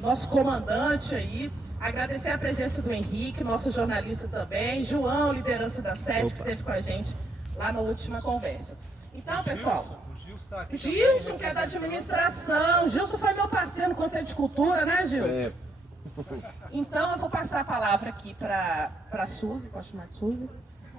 nosso comandante aí, agradecer a presença do Henrique, nosso jornalista também, João, liderança da SET, que esteve com a gente lá na última conversa. Então, pessoal, o Gilson, que é da administração, Gilson foi meu parceiro no Conselho de Cultura, né, Gilson? Então, eu vou passar a palavra aqui para a Suzy, pode chamar de Suzy?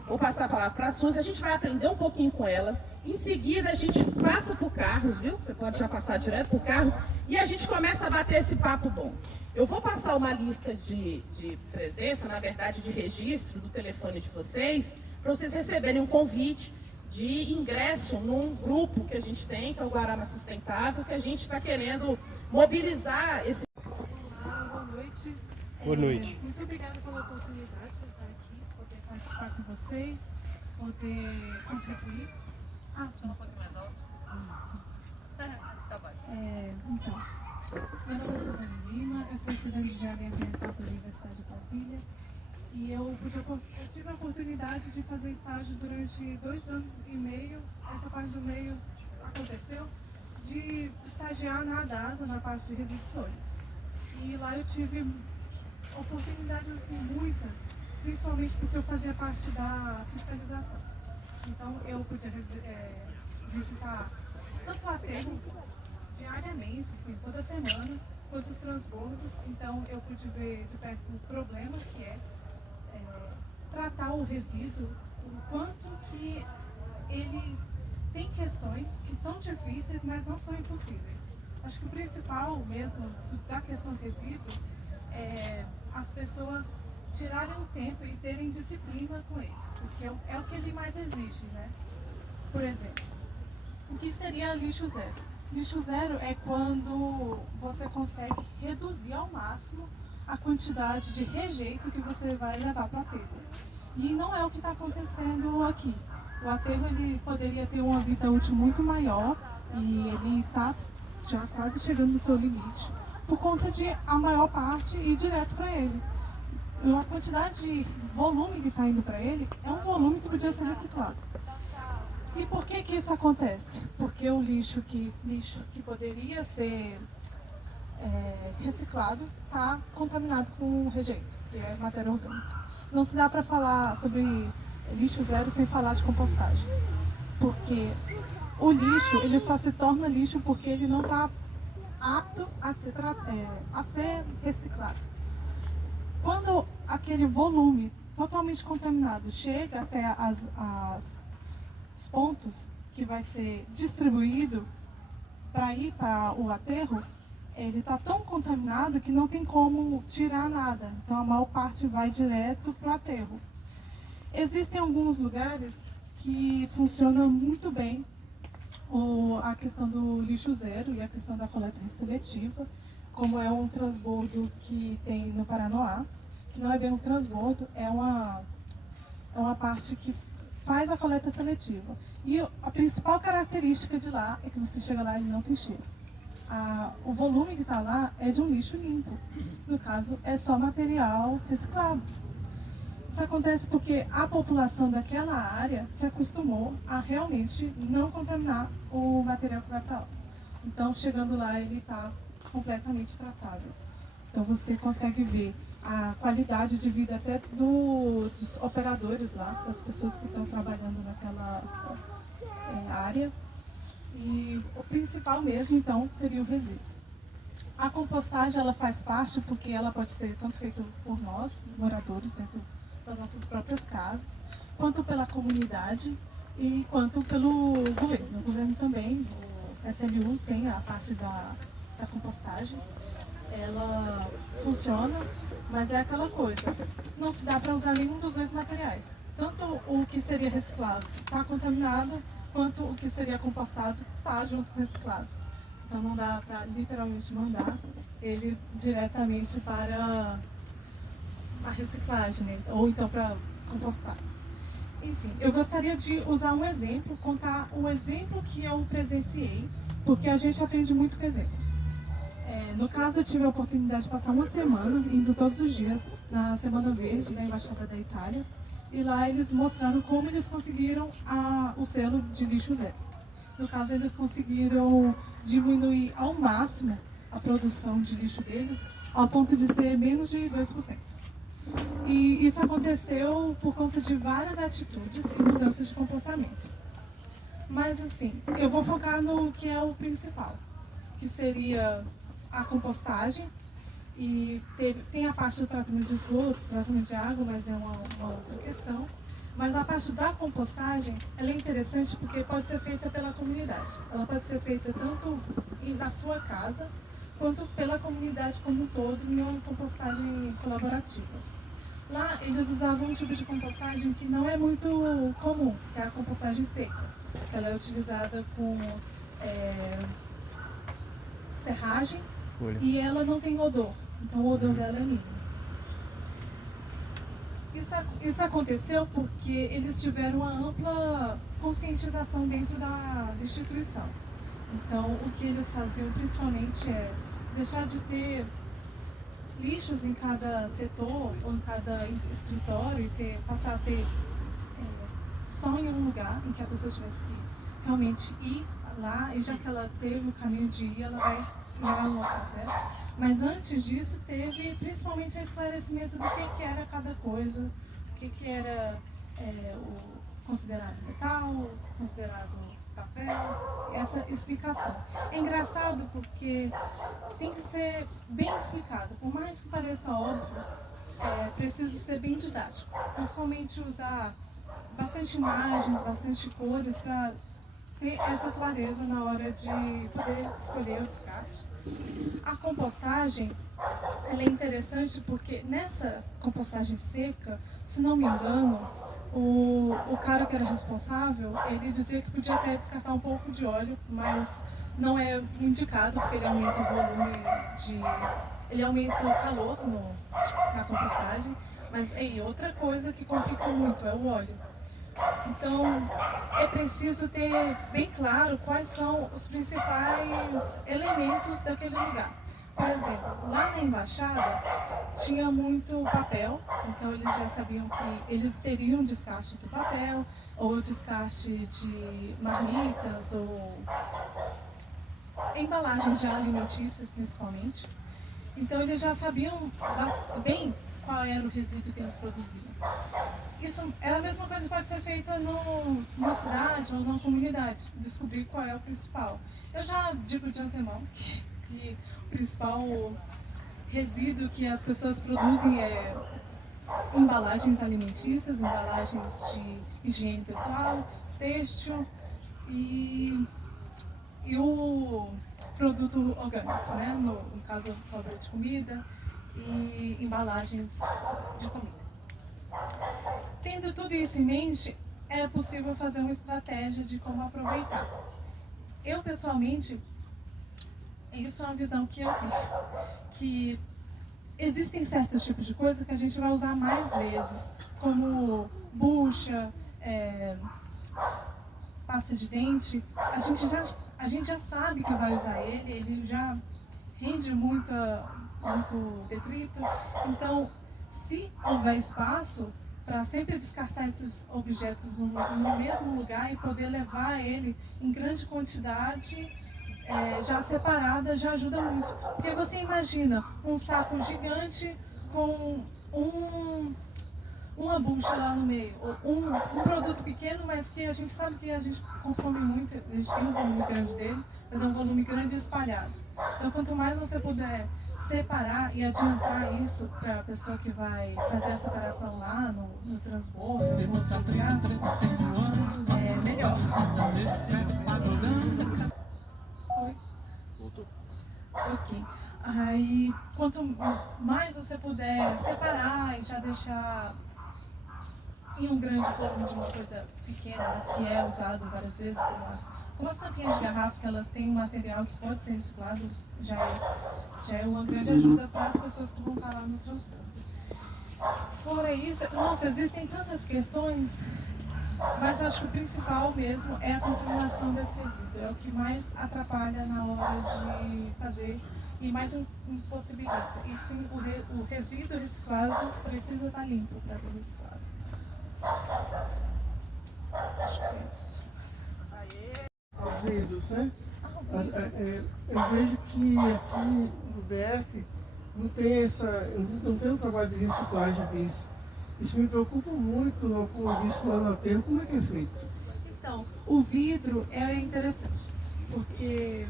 Vou passar a palavra para a Suzy, a gente vai aprender um pouquinho com ela. Em seguida, a gente passa para o Carlos, viu? Você pode já passar direto para o Carlos. E a gente começa a bater esse papo bom. Eu vou passar uma lista de presença, na verdade, de registro do telefone de vocês, para vocês receberem um convite de ingresso num grupo que a gente tem, que é o Guarama Sustentável, que a gente está querendo mobilizar esse... Boa noite. Boa noite. Muito obrigada pela oportunidade de estar aqui, poder participar com vocês, poder contribuir. Um pouco mais alto. Tá bom. Então, meu nome é Suzane Lima, eu sou estudante de Engenharia Ambiental da Universidade de Brasília e eu tive a oportunidade de fazer estágio durante 2 anos e meio. Essa parte do meio aconteceu de estagiar na ADASA, na parte de resíduos sólidos. E lá eu tive oportunidades assim, muitas, principalmente porque eu fazia parte da fiscalização. Então eu podia visitar tanto o aterro diariamente, assim, toda semana, quanto os transbordos. Então eu pude ver de perto o problema que é tratar o resíduo, o quanto que ele tem questões que são difíceis, mas não são impossíveis. Acho que o principal mesmo da questão do resíduo é as pessoas tirarem o tempo e terem disciplina com ele, porque é o que ele mais exige, né? Por exemplo, o que seria lixo zero? Lixo zero é quando você consegue reduzir ao máximo a quantidade de rejeito que você vai levar para o aterro. E não é o que está acontecendo aqui. O aterro ele poderia ter uma vida útil muito maior e ele está já quase chegando no seu limite, por conta de a maior parte ir direto para ele. A quantidade de volume que está indo para ele é um volume que podia ser reciclado. E por que que isso acontece? Porque o lixo que poderia ser reciclado está contaminado com rejeito, que é matéria orgânica. Não se dá para falar sobre lixo zero sem falar de compostagem, porque o lixo ele só se torna lixo porque ele não está apto a ser reciclado. Quando aquele volume totalmente contaminado chega até os pontos que vai ser distribuído para ir para o aterro, ele está tão contaminado que não tem como tirar nada. Então a maior parte vai direto para o aterro. Existem alguns lugares que funcionam muito bem a questão do lixo zero e a questão da coleta seletiva, como é um transbordo que tem no Paranoá, que não é bem um transbordo, é uma parte que faz a coleta seletiva. E a principal característica de lá é que você chega lá e não tem cheiro. O volume que está lá é de um lixo limpo. No caso, é só material reciclado. Isso acontece porque a população daquela área se acostumou a realmente não contaminar o material que vai para lá. Então, chegando lá, ele está completamente tratável. Então, você consegue ver a qualidade de vida até dos operadores lá, das pessoas que estão trabalhando naquela área. E o principal mesmo, então, seria o resíduo. A compostagem, ela faz parte porque ela pode ser tanto feita por nós, moradores, dentro das nossas próprias casas, quanto pela comunidade e quanto pelo governo. O governo também, o SLU, tem a parte da compostagem. Ela funciona, mas é aquela coisa, não se dá para usar nenhum dos dois materiais. Tanto o que seria reciclado está contaminado, quanto o que seria compostado está junto com o reciclado. Então não dá para literalmente mandar ele diretamente para a reciclagem, né? Ou então para compostar. Enfim, eu gostaria de usar um exemplo, contar um exemplo que eu presenciei, porque a gente aprende muito com exemplos. No caso, eu tive a oportunidade de passar uma semana, indo todos os dias, na Semana Verde, na Embaixada da Itália, e lá eles mostraram como eles conseguiram o selo de lixo zero. No caso, eles conseguiram diminuir ao máximo a produção de lixo deles, ao ponto de ser menos de 2%. E isso aconteceu por conta de várias atitudes e mudanças de comportamento. Mas assim, eu vou focar no que é o principal, que seria a compostagem. E tem a parte do tratamento de esgoto, tratamento de água, mas é uma outra questão. Mas a parte da compostagem, ela é interessante porque pode ser feita pela comunidade. Ela pode ser feita tanto na sua casa, quanto pela comunidade como um todo, em uma compostagem colaborativa. Lá, eles usavam um tipo de compostagem que não é muito comum, que é a compostagem seca. Ela é utilizada com serragem, folha. E ela não tem odor, então o odor dela é mínimo. Isso aconteceu porque eles tiveram uma ampla conscientização dentro da instituição. Então, o que eles faziam principalmente é deixar de ter lixos em cada setor ou em cada escritório e passar a ter só em um lugar em que a pessoa tivesse que realmente ir lá, e já que ela teve o caminho de ir, ela vai jogar no local certo. Mas antes disso, teve principalmente o esclarecimento do que era cada coisa, o que era o considerado metal, considerado papel, essa explicação. É engraçado porque tem que ser bem explicado, por mais que pareça óbvio, preciso ser bem didático, principalmente usar bastante imagens, bastante cores para ter essa clareza na hora de poder escolher o descarte. A compostagem, ela é interessante porque nessa compostagem seca, se não me engano, o cara que era responsável, ele dizia que podia até descartar um pouco de óleo, mas não é indicado porque ele aumenta o volume ele aumenta o calor na compostagem, mas outra coisa que complica muito é o óleo. Então, é preciso ter bem claro quais são os principais elementos daquele lugar. Por exemplo, lá na embaixada tinha muito papel, então eles já sabiam que eles teriam descarte de papel, ou descarte de marmitas, ou embalagens já alimentícias principalmente. Então eles já sabiam bem qual era o resíduo que eles produziam. Isso é a mesma coisa que pode ser feita numa cidade ou numa comunidade, descobrir qual é o principal. Eu já digo de antemão que o principal resíduo que as pessoas produzem é embalagens alimentícias, embalagens de higiene pessoal, têxtil e o produto orgânico, né? No caso, sobra de comida e embalagens de comida. Tendo tudo isso em mente, é possível fazer uma estratégia de como aproveitar. Eu, pessoalmente, isso é uma visão que eu tenho, que existem certos tipos de coisa que a gente vai usar mais vezes, como bucha, pasta de dente. A gente já sabe que vai usar ele já rende muito detrito. Então, se houver espaço para sempre descartar esses objetos no mesmo lugar e poder levar ele em grande quantidade, já separada, já ajuda muito. Porque você imagina um saco gigante com uma bucha lá no meio, um produto pequeno, mas que a gente sabe que a gente consome muito, a gente tem um volume grande dele, mas é um volume grande espalhado. Então, quanto mais você puder separar e adiantar isso para a pessoa que vai fazer a separação lá no transbordo, no outro lugar, é melhor. Foi? Voltou. Ok. Aí, quanto mais você puder separar e já deixar em um grande volume de uma coisa pequena, mas que é usado várias vezes, como as tampinhas de garrafa, que elas têm um material que pode ser reciclado, já é uma grande ajuda para as pessoas que vão estar lá no transporte. Fora isso, nossa, existem tantas questões, mas acho que o principal mesmo é a contaminação desse resíduo. É o que mais atrapalha na hora de fazer e mais impossibilita. E sim, o resíduo reciclado precisa estar limpo para ser reciclado. Acho que é isso. Resíduos, né? Eu vejo que aqui no DF não tem um trabalho de reciclagem disso. Isso me preocupa muito, como eu disse lá no aterro, como é que é feito? Então, o vidro é interessante, porque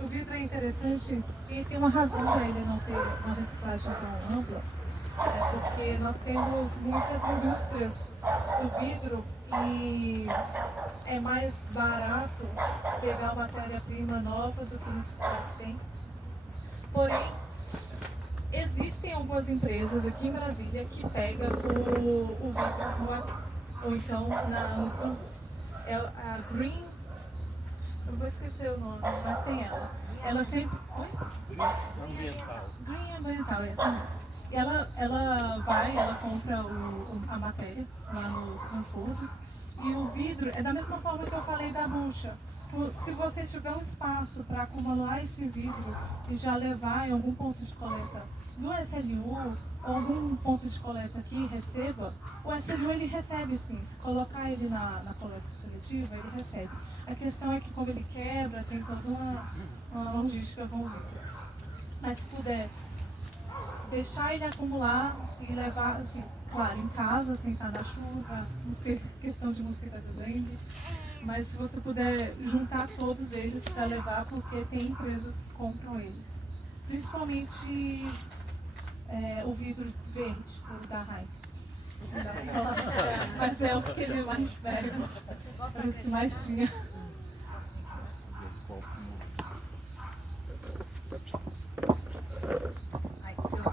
o vidro é interessante e tem uma razão para ele não ter uma reciclagem tão ampla, porque nós temos muitas indústrias do vidro e é mais barato pegar matéria-prima nova do que reciclar que tem. Porém, existem algumas empresas aqui em Brasília que pegam o vidro no aterro, ou então nos transbordos. É a Green, eu vou esquecer o nome, mas tem ela. Ela sempre... Oi? Green Ambiental, é essa mesmo. E ela compra a matéria lá nos transbordos. E o vidro é da mesma forma que eu falei da bucha. Se você tiver um espaço para acumular esse vidro e já levar em algum ponto de coleta do SLU, ou algum ponto de coleta que receba, o SLU ele recebe sim. Se colocar ele na coleta seletiva, ele recebe. A questão é que como ele quebra, tem toda uma logística com o vidro. Mas se puder deixar ele acumular e levar, assim, claro, em casa, sem estar na chuva, não ter questão de mosquito da dengue. Mas se você puder juntar todos eles para levar, porque tem empresas que compram eles. Principalmente o vidro verde, o da Heineken. Mas é os que ele mais pega. É os que mais tinha.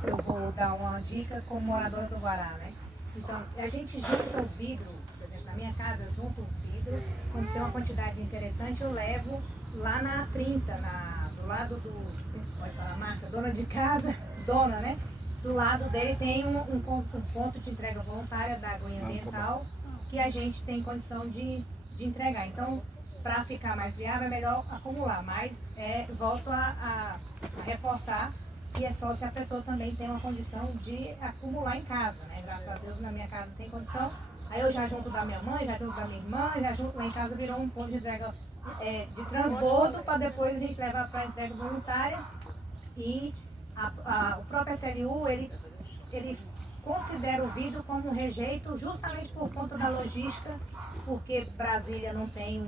Eu vou dar uma dica como moradora do Guará, né? Então, a gente junta o vidro, por exemplo, na minha casa eu junto o vidro, quando tem uma quantidade interessante eu levo lá na 30, do lado pode falar a marca, dona de casa, dona, né? Do lado dele tem um ponto de entrega voluntária da Aguinha Ambiental que a gente tem condição de entregar. Então, para ficar mais viável é melhor acumular, mas volto a reforçar que é só se a pessoa também tem uma condição de acumular em casa, né? Graças a Deus na minha casa tem condição. Aí eu já junto da minha mãe, já junto da minha irmã, já junto lá em casa virou um ponto de entrega de transbordo para depois a gente levar para entrega voluntária. E o próprio SLU, ele considera o vidro como um rejeito justamente por conta da logística, porque Brasília não tem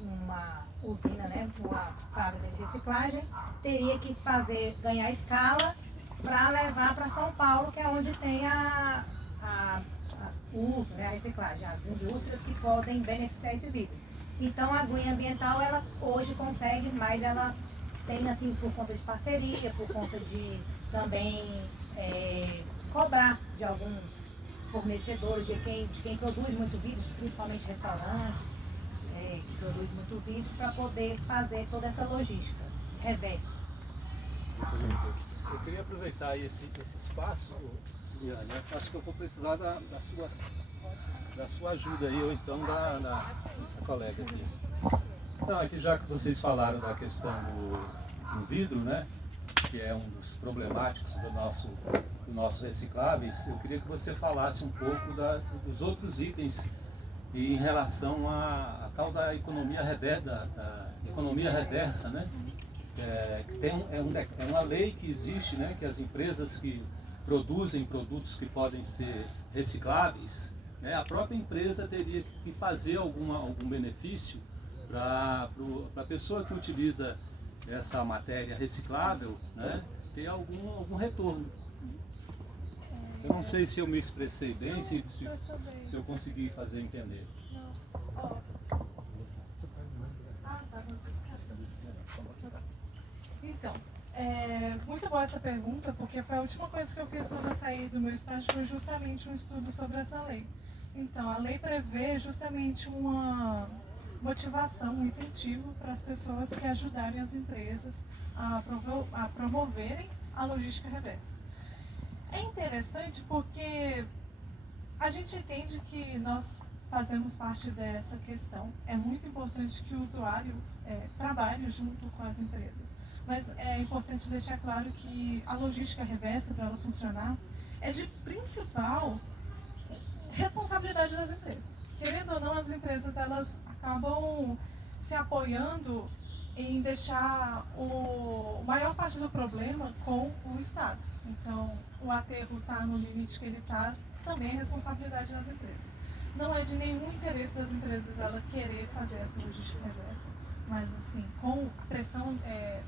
uma usina, né, uma fábrica de reciclagem, teria que ganhar escala para levar para São Paulo, que é onde tem o uso, né, a reciclagem, as indústrias que podem beneficiar esse vidro. Então a Aguinha Ambiental, ela hoje consegue, mas ela tem assim por conta de parceria, por conta de também cobrar de alguns fornecedores, de quem produz muito vidro, principalmente restaurantes, que produz muito vidro, para poder fazer toda essa logística reversa. Eu queria aproveitar esse espaço, Liane, acho que eu vou precisar da sua ajuda aí, ou então da colega aqui. Não, aqui já que vocês falaram da questão do vidro, né, que é um dos problemáticos do nosso recicláveis, eu queria que você falasse um pouco dos outros itens e em relação à tal da economia reversa, né? É uma lei que existe, né? Que as empresas que produzem produtos que podem ser recicláveis, né? A própria empresa teria que fazer algum benefício para a pessoa que utiliza essa matéria reciclável, né? Ter algum retorno. Eu não sei se eu me expressei bem, se eu consegui fazer entender. Então, muito boa essa pergunta, porque foi a última coisa que eu fiz quando eu saí do meu estágio, foi justamente um estudo sobre essa lei. Então, a lei prevê justamente uma motivação, um incentivo para as pessoas que ajudarem as empresas a promoverem a logística reversa. É interessante porque a gente entende que nós fazemos parte dessa questão. É muito importante que o usuário trabalhe junto com as empresas. Mas é importante deixar claro que a logística reversa, para ela funcionar, é de principal responsabilidade das empresas. Querendo ou não, as empresas elas acabam se apoiando em deixar a maior parte do problema com o Estado. Então, o aterro está no limite que ele está, também é responsabilidade das empresas. Não é de nenhum interesse das empresas ela querer fazer essa logística reversa, mas assim, com a pressão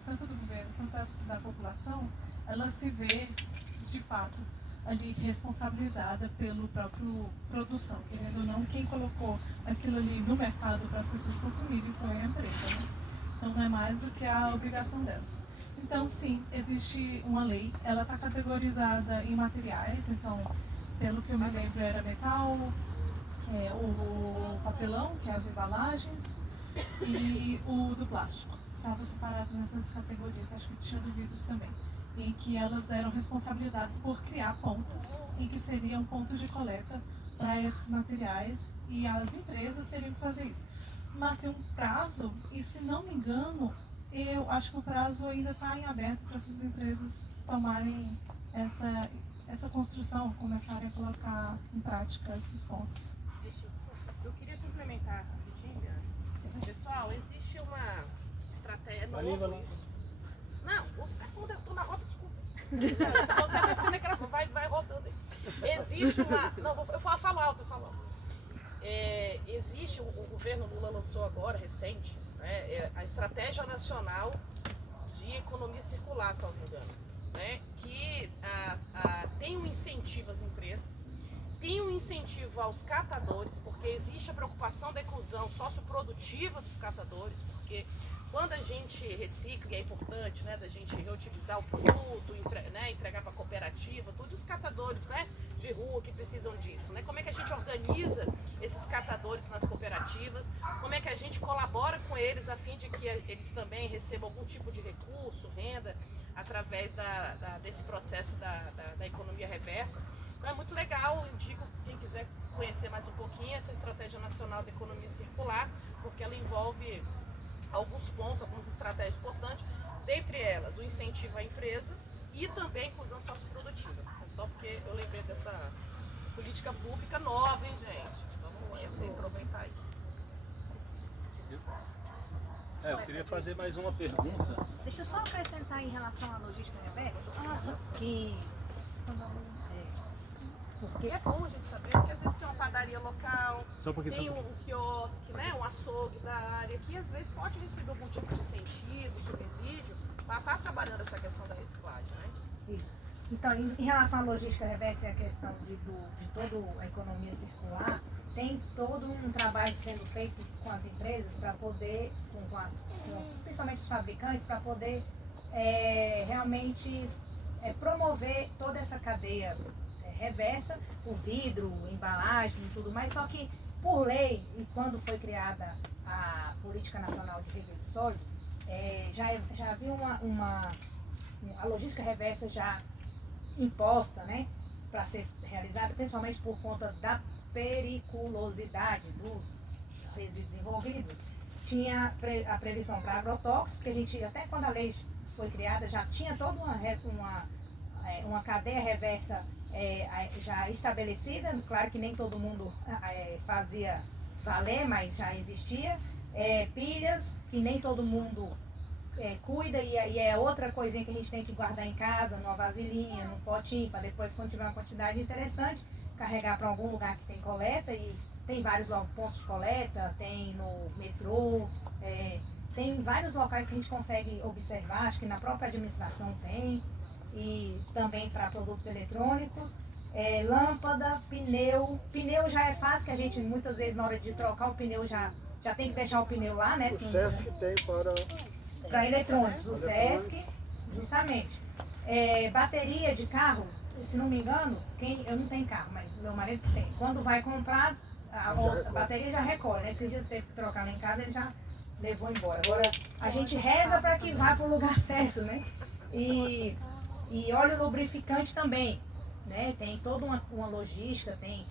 tanto do governo quanto da população, ela se vê, de fato, ali responsabilizada pelo próprio produção. Querendo ou não, quem colocou aquilo ali no mercado para as pessoas consumirem foi a empresa, né? Então não é mais do que a obrigação delas. Então sim, existe uma lei, ela está categorizada em materiais, então pelo que eu me lembro era metal, o papelão, que é as embalagens, e o do plástico. Estava separado nessas categorias, acho que tinha do vidro também, em que elas eram responsabilizadas por criar pontos, em que seriam pontos de coleta para esses materiais, e as empresas teriam que fazer isso. Mas tem um prazo, e se não me engano, eu acho que o prazo ainda está em aberto para essas empresas tomarem essa construção, começarem a colocar em prática esses pontos. Eu queria complementar rapidinho. Pessoal, existe uma estratégia nova isso. Não, eu tô na roda de conversa. Se você descer naquela, vai rodando aí. Existe uma. Não, eu falo alto, eu falo alto. Existe, o governo Lula lançou agora, recente, né, a Estratégia Nacional de Economia Circular, salvo engano, né, que tem um incentivo às empresas, tem um incentivo aos catadores, porque existe a preocupação da inclusão socioprodutiva dos catadores, porque quando a gente recicla, é importante, né, da gente reutilizar o produto, entregar para a cooperativa, todos os catadores, né, de rua que precisam disso, né? Como é que a gente organiza esses catadores nas cooperativas, como é que a gente colabora com eles a fim de que eles também recebam algum tipo de recurso, renda, através desse processo da economia reversa. Então é muito legal, indico quem quiser conhecer mais um pouquinho essa Estratégia Nacional de Economia Circular, porque ela envolve alguns pontos, algumas estratégias importantes, dentre elas o incentivo à empresa e também a inclusão socioprodutiva. É só porque eu lembrei dessa política pública nova, hein, gente? Vamos aproveitar aí. Eu queria fazer mais uma pergunta. Deixa eu só acrescentar em relação à logística reversa, que porque é bom a gente saber, porque às vezes tem uma padaria local, tem um quiosque, né, um açougue da área, que às vezes pode receber algum tipo de incentivo, subsídio, para estar trabalhando essa questão da reciclagem, né? Isso. Então, em relação à logística reversa e a questão de toda a economia circular, tem todo um trabalho sendo feito com as empresas para poder, principalmente os fabricantes, para poder realmente promover toda essa cadeia reversa, o vidro, embalagens e tudo mais, só que por lei, e quando foi criada a Política Nacional de Resíduos Sólidos, já havia a logística reversa já imposta, né, para ser realizada, principalmente por conta da periculosidade dos resíduos envolvidos. Tinha a previsão para agrotóxicos, que a gente, até quando a lei foi criada, já tinha toda uma cadeia reversa já estabelecida. Claro que nem todo mundo fazia valer, mas já existia. Pilhas, que nem todo mundo cuida, e é outra coisinha que a gente tem que guardar em casa, numa vasilhinha, num potinho, para depois continuar uma quantidade interessante, carregar para algum lugar que tem coleta, e tem vários pontos de coleta, tem no metrô, tem vários locais que a gente consegue observar, acho que na própria administração tem, e também para produtos eletrônicos, lâmpada, pneu já é fácil, que a gente muitas vezes na hora de trocar o pneu já tem que deixar o pneu lá, né? O SESC tem para eletrônicos, o SESC, justamente. Bateria de carro, se não me engano, eu não tenho carro, mas meu marido tem. Quando vai comprar, a bateria já recolhe, né? Esses dias teve que trocar lá em casa, ele já levou embora. Agora, a gente reza para que vá para o lugar certo, né? E óleo lubrificante também, né? Tem toda uma logística, tem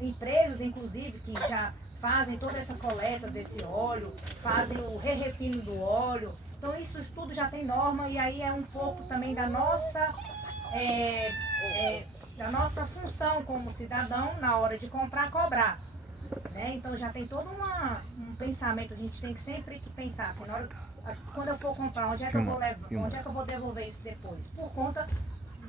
empresas, inclusive, que já fazem toda essa coleta desse óleo, fazem o refino do óleo. Então isso tudo já tem norma, e aí é um pouco também da nossa função como cidadão, na hora de comprar, cobrar, né? Então já tem todo um pensamento, a gente tem que sempre pensar assim, quando eu for comprar, onde é que eu vou levar, onde é que eu vou devolver isso depois? Por conta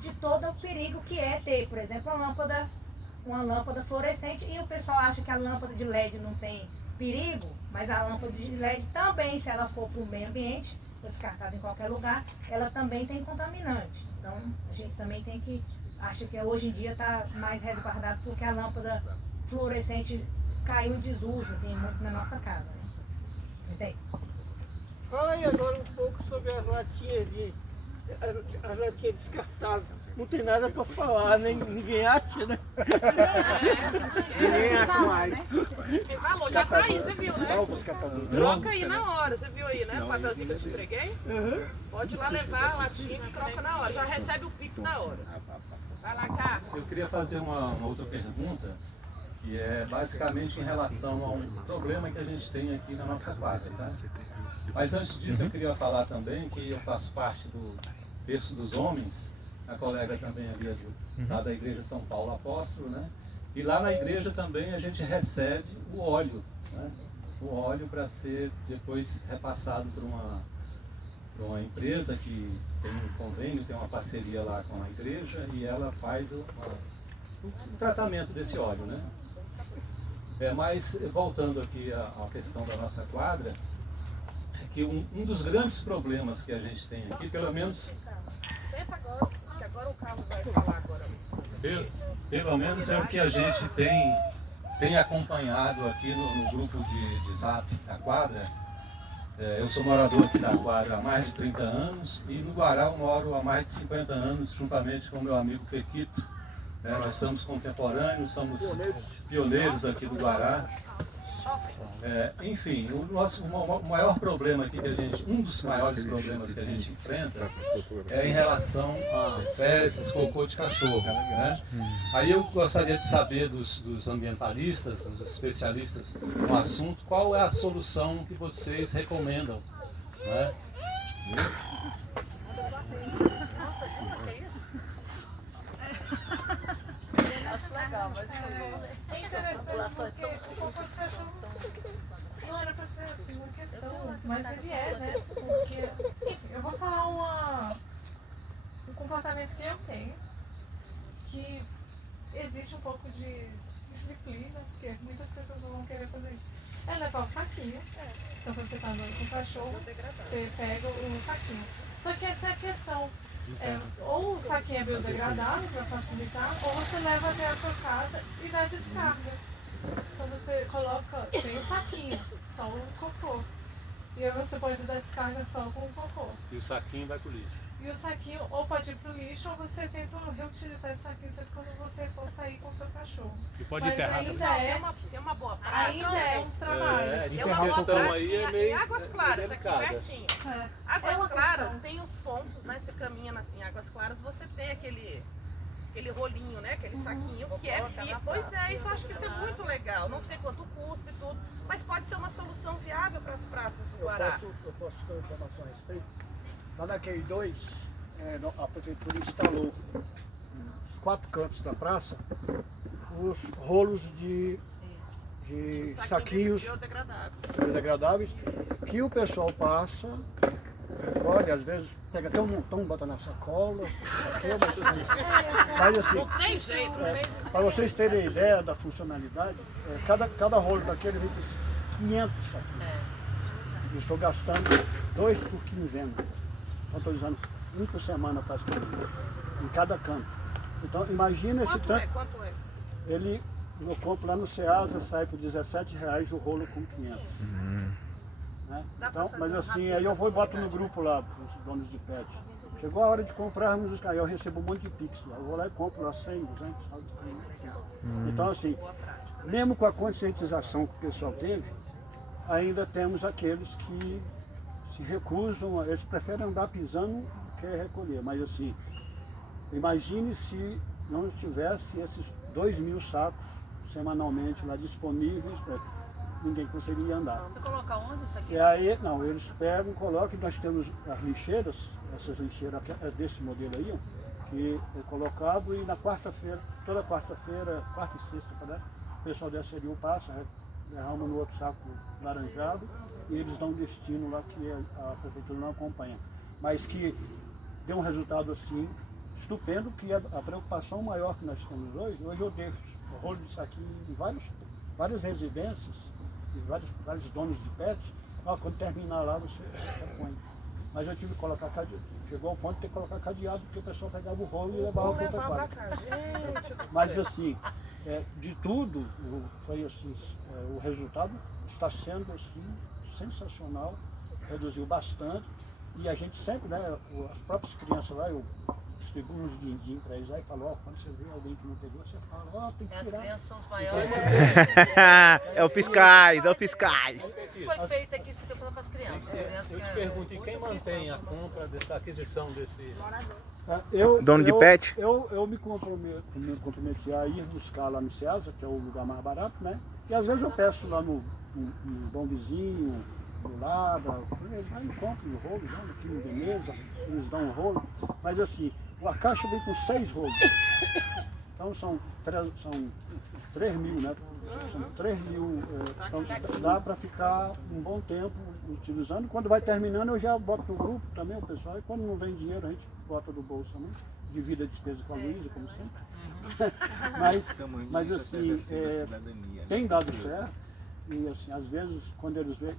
de todo o perigo que é ter, por exemplo, uma lâmpada fluorescente, e o pessoal acha que a lâmpada de LED não tem perigo, mas a lâmpada de LED também, se ela for para o meio ambiente, for descartada em qualquer lugar, ela também tem contaminante. Então, a gente também tem que, acha que hoje em dia está mais resguardado porque a lâmpada fluorescente caiu em desuso, assim, muito na nossa casa, né? Mas é isso. Fala aí agora um pouco sobre as latinhas as latinhas descartáveis. Não tem nada para falar, nem ninguém acha, né? Ninguém acha mais. Tem valor, já tá aí, você viu, né? Salva os catadores. Troca aí na hora, você viu aí, né? O papelzinho que eu te entreguei? Pode ir lá levar a latinha que troca na hora, já recebe o Pix na hora. Vai lá, Carlos. Eu queria fazer uma outra pergunta, que é basicamente em relação a um problema que a gente tem aqui na nossa quadra, tá? Mas antes disso eu queria falar também que eu faço parte do Terço dos Homens, a colega também ali lá da Igreja São Paulo Apóstolo, né? E lá na igreja também a gente recebe o óleo, né? O óleo para ser depois repassado por uma empresa que tem um convênio, tem uma parceria lá com a igreja e ela faz o tratamento desse óleo, né? Mas voltando aqui à questão da nossa quadra, é que um dos grandes problemas que a gente tem aqui, pelo menos... Senta agora, que agora o Carlos vai falar agora. Pelo menos é o que a gente tem acompanhado aqui no grupo de Zap da quadra. Eu sou morador aqui da quadra há mais de 30 anos e no Guará eu moro há mais de 50 anos, juntamente com meu amigo Pequito. Nós somos contemporâneos, somos pioneiros aqui do Guará. Enfim, o maior problema aqui um dos maiores problemas que a gente enfrenta é em relação a fezes, cocô de cachorro, né? Aí eu gostaria de saber dos ambientalistas, dos especialistas no assunto, qual é a solução que vocês recomendam, né? Nossa, como que é isso? Acho legal, mas É interessante porque o cocô de cachorro não era para ser assim uma questão, mas ele é, né? Porque, enfim, eu vou falar um comportamento que eu tenho, que existe um pouco de disciplina, porque muitas pessoas vão querer fazer isso. É levar o saquinho. Então quando você está andando com o cachorro, você pega o saquinho. Só que essa é a questão. Ou o saquinho é biodegradável para facilitar, ou você leva até a sua casa e dá descarga. Então você coloca, tem o saquinho, só o cocô. E aí você pode dar descarga só com o cocô. E o saquinho vai pro lixo. E o saquinho ou pode ir pro lixo ou você tenta reutilizar esse saquinho sempre quando você for sair com o seu cachorro. E pode Mas enterrar ainda tem uma boa prática. ainda é um trabalho. Tem uma boa questão prática aí é em meio Águas Claras, aqui delicada. pertinho. É. Águas É uma Claras questão. tem os pontos, né? Você caminha em Águas Claras, você tem aquele rolinho, né? Aquele saquinho que é. Pois é, isso eu acho que isso é muito legal. Não sei quanto custa e tudo, mas pode ser uma solução viável para as praças do Guará. Eu posso ter uma informação a respeito? Lá naquele 2, a prefeitura instalou nos 4 cantos da praça os rolos de saquinhos biodegradáveis que o pessoal passa, recolhe, às vezes pega até um montão, bota na sacola, mas assim, Não tem jeito, não tem. para vocês terem ideia da funcionalidade, cada rolo daquele vem com 500 saquinhos. Eu estou gastando 2 por quinzena. Eu estou usando 1 por semana praticamente, em cada canto. Então imagina esse tanto. Quanto é? Ele, eu compro lá no Ceasa, sai por R$17 o rolo com 500. Né? Então, mas assim, aí eu vou e boto no grupo lá, para os donos de pet. Chegou a hora de comprarmos os caras, eu recebo um monte de pix lá. Eu vou lá e compro lá 100, 200, sabe? Então assim, mesmo com a conscientização que o pessoal teve, ainda temos aqueles que se recusam, eles preferem andar pisando do que recolher. Mas assim, imagine se não tivesse esses 2.000 sacos semanalmente lá disponíveis, ninguém conseguiria andar. Você coloca onde isso aqui? E aí, não, eles pegam, colocam, nós temos as lixeiras, essas lixeiras desse modelo aí, ó, que é colocado e na quarta-feira, toda quarta-feira, quarta e sexta, o pessoal desceria o passo, derrama no outro saco laranjado e eles dão um destino lá que a prefeitura não acompanha. Mas que deu um resultado assim estupendo, que a preocupação maior que nós temos hoje eu deixo o rolo de saquinho em várias residências, e vários donos de pets. Quando terminar lá você põe. Mas eu tive que colocar cadeado, chegou ao ponto de ter que colocar cadeado, porque o pessoal pegava o rolo e levava para outra quadra. Mas assim, de tudo, foi assim, o resultado está sendo assim, sensacional, reduziu bastante. E a gente sempre, né, as próprias crianças lá, eu distribuo uns din-din para eles aí e falo, quando você vê alguém que não pegou, você fala, tem que tirar. As crianças são os maiores. É o fiscais, é o fiscais. Isso foi feito aqui, se falando para as crianças. Eu te pergunto, e quem mantém a compra dessa aquisição desse... Dono de pet? Eu me comprometi a ir buscar lá no Ceasa, que é o lugar mais barato, né? E às vezes eu peço lá no Bom Vizinho, do lado, eles vai e compram o rolo, aqui no Veneza, eles dão um rolo. Mas assim, a caixa vem com 6 rolos. Então são 3 mil, né? São 3 mil. Então dá para ficar um bom tempo utilizando. Quando vai terminando, eu já boto no grupo também, o pessoal. E quando não vem dinheiro, a gente bota do bolso também. Divide a despesa com a Luísa, como sempre. mas assim, tem dado certo. E assim, às vezes, quando eles veem...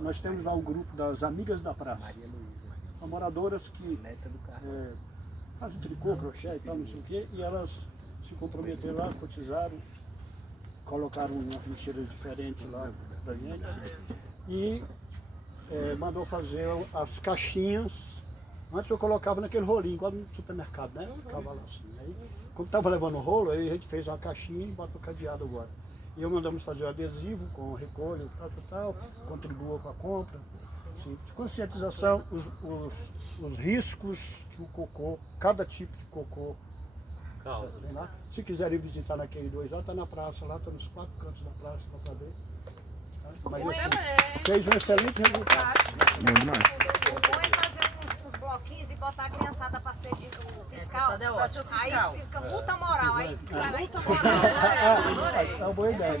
nós temos lá um grupo das Amigas da Praça. São moradoras que fazem tricô, crochê e tal, não sei o quê. E elas se comprometeram lá, cotizaram, colocaram umas lixeiras diferentes lá pra gente. E mandou fazer as caixinhas. Antes eu colocava naquele rolinho, igual no supermercado, né? Ficava lá assim. Aí, quando estava levando o rolo, aí a gente fez uma caixinha e botou cadeado agora. E mandamos fazer o adesivo com recolho, tal, contribua com a compra. Assim, de conscientização, os riscos que o cocô, cada tipo de cocô causa. Né? Se quiserem visitar naquele 2 lá, está na praça, lá está nos 4 cantos da praça, dá para ver. Mas assim, fez um excelente resultado. Bom demais. O bom é fazer uns bloquinhos e botar a criançada para ser o fiscal. Pra ser o fiscal. Aí fica multa moral. Aí Multa moral. É uma boa ideia.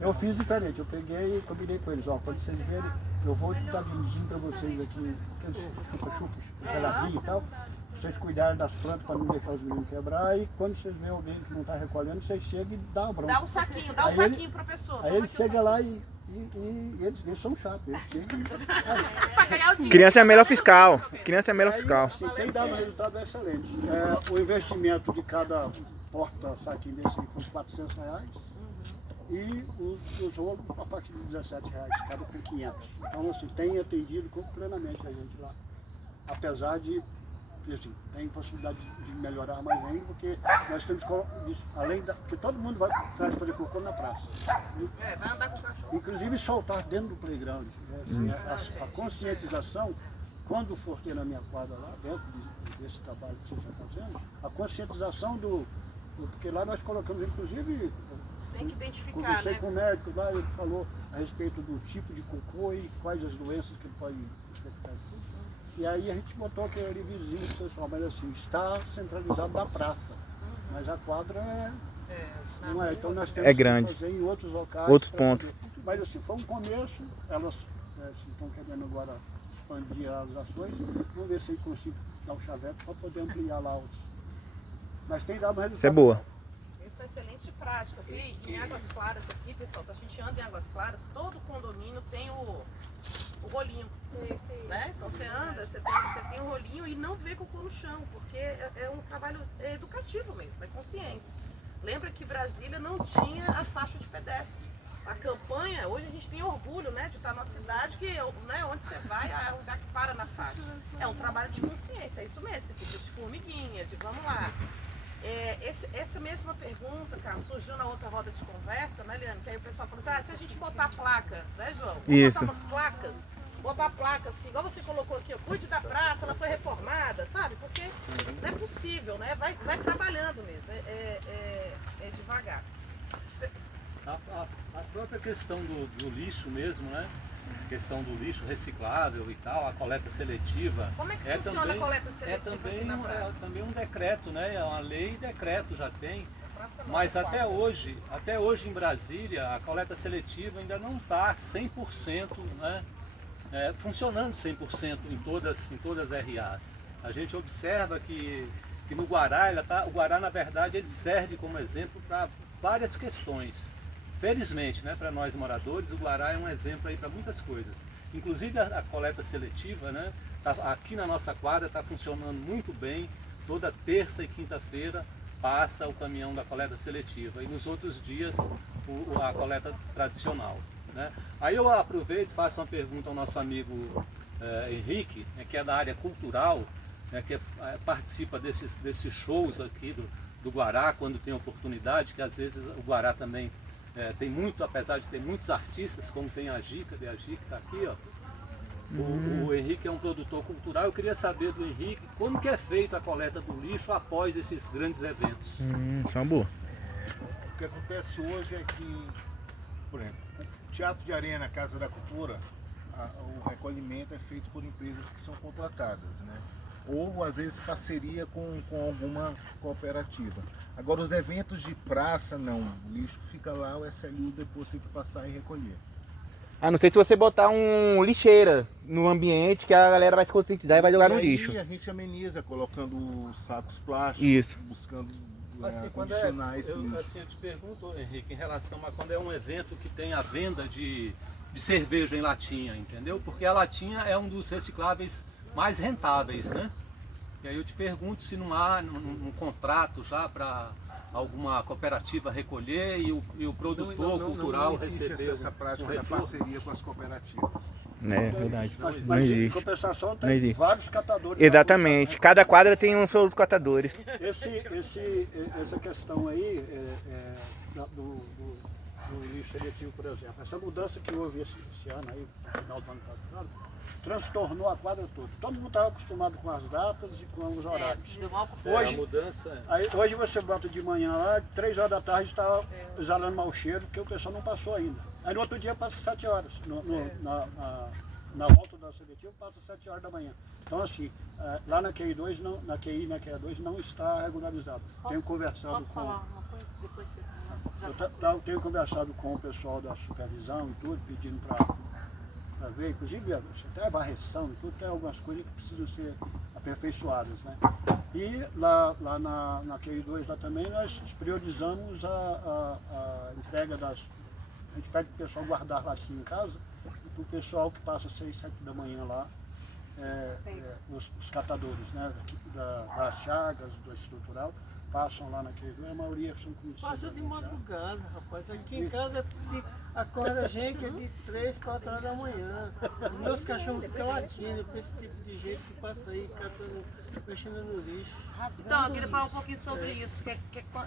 Eu fiz diferente, eu peguei e combinei com eles, quando vocês verem, eu vou dar din-din para vocês aqui, aqueles chupa-chupas, geladinho e tal, pra vocês cuidarem das plantas para não deixar os meninos quebrar, e quando vocês verem alguém que não está recolhendo, vocês chegam e dá uma bronca. Dá um saquinho para a pessoa. Aí eles chegam lá e eles são chatos, eles chegam Para ganhar o dinheiro. Criança é melhor fiscal. Criança é melhor fiscal. Assim, tem dado resultado excelente. O investimento de cada porta saquinho desse aí foi R$400. E os rolos a partir de R$17, cada com 500. Então, assim, tem atendido plenamente a gente lá. Apesar de, assim, tem possibilidade de melhorar mais ainda, porque nós temos que, além da... Porque todo mundo vai atrás fazer cocô na praça. Vai andar com o cachorro. Inclusive soltar dentro do playground. Né? Assim, a conscientização, quando for ter na minha quadra lá, dentro desse trabalho que vocês estão fazendo, a conscientização porque lá nós colocamos, inclusive... Tem que identificar, Conversei né? com o médico lá, ele falou a respeito do tipo de cocô e quais as doenças que ele pode infectar. E aí a gente botou aquele vizinho do pessoal, mas assim, está centralizado da praça. Mas a quadra não é. Então nós temos grande. que fazer em outros locais. Outros pontos. Mas assim, foi um começo, elas estão querendo agora expandir as ações. Vamos ver se eu consigo dar um chaveco para poder ampliar lá outros. Mas tem dado resultado. Isso é boa. Isso é excelente prática. Em Águas Claras aqui, pessoal, se a gente anda em Águas Claras, todo condomínio tem o rolinho. Né? Então você anda, você tem um rolinho e não vê cocô no chão, porque é um trabalho educativo mesmo, é consciência. Lembra que Brasília não tinha a faixa de pedestre. A campanha, hoje a gente tem orgulho, né, de estar numa cidade que, né, onde você vai é um lugar que para na faixa. É um trabalho de consciência, é isso mesmo, de formiguinha, de vamos lá. Essa mesma pergunta, cara, surgiu na outra roda de conversa, né, Liane? Que aí o pessoal falou assim, se a gente botar placa, né, João? Vamos botar umas placas, botar placa assim, igual você colocou aqui, cuide da praça, ela foi reformada, sabe? Porque não é possível, né? Vai trabalhando mesmo, é devagar. A própria questão do lixo mesmo, né? A questão do lixo reciclável e tal, a coleta seletiva. Como é que funciona a coleta seletiva aqui na praça? É também um decreto, né? É uma lei e decreto já tem. Mas até hoje em Brasília, a coleta seletiva ainda não está 100%, né, funcionando 100% em todas as RAs. A gente observa que no Guará, o Guará, na verdade, ele serve como exemplo para várias questões. Felizmente, né, para nós moradores, o Guará é um exemplo aí para muitas coisas. Inclusive a coleta seletiva, né, aqui na nossa quadra está funcionando muito bem. Toda terça e quinta-feira passa o caminhão da coleta seletiva e nos outros dias a coleta tradicional, né? Aí eu aproveito e faço uma pergunta ao nosso amigo Henrique, né, que é da área cultural, né, que participa desses shows aqui do Guará, quando tem oportunidade, que às vezes o Guará também tem muito, apesar de ter muitos artistas, como tem a Gica está aqui, ó. O Henrique é um produtor cultural. Eu queria saber do Henrique como que é feita a coleta do lixo após esses grandes eventos. São boas. O que acontece hoje é que, por exemplo, o Teatro de Arena, Casa da Cultura, o recolhimento é feito por empresas que são contratadas, né? Ou às vezes parceria com alguma cooperativa. Agora os eventos de praça não, o lixo fica lá, o SLU depois tem que passar e recolher. A não ser se você botar um lixeira no ambiente que a galera vai se conscientizar e vai jogar no lixo. E a gente ameniza colocando sacos plásticos, Isso. buscando Assim, condicionar esse lixo. Eu te pergunto, Henrique, em relação a quando é um evento que tem a venda de cerveja em latinha, entendeu? Porque a latinha é um dos recicláveis mais rentáveis, né? E aí eu te pergunto se não há um contrato já para alguma cooperativa recolher e o produtor cultural receber essa prática da parceria com as cooperativas. É verdade. Mas Não em existe. compensação Não tem existe. vários catadores. Exatamente. Cada quadra tem um seus catadores. Essa questão aí do lixo seletivo, por exemplo, essa mudança que houve esse ano aí, no final do ano passado, transtornou a quadra toda. Todo mundo estava acostumado com as datas e com os horários. Hoje, a mudança Hoje você bota de manhã lá, 3 horas da tarde está exalando mau cheiro, porque o pessoal não passou ainda. Aí no outro dia passa 7 horas. Na volta da seletiva passa 7 horas da manhã. Então assim, lá na QI2, na QI2 não está regularizado. Tenho conversado Posso falar uma coisa? Depois você... eu tenho conversado com o pessoal da supervisão e tudo, pedindo para ver, inclusive até a varreção e tudo, tem algumas coisas que precisam ser aperfeiçoadas, né? E lá na QI2 lá também nós priorizamos a entrega das... A gente pede para o pessoal guardar latinha em casa e para o pessoal que passa 6, 7 da manhã lá, os catadores, né? Das chagas, do estrutural, passam lá naquele, a maioria são conhecidos. Passa de madrugada, rapaz. Aqui em casa acorda a gente de 3, 4 horas da manhã. Meus cachorros ficam latindo com esse tipo de gente que passa aí, catando, mexendo no lixo. Então, eu queria falar um pouquinho sobre isso.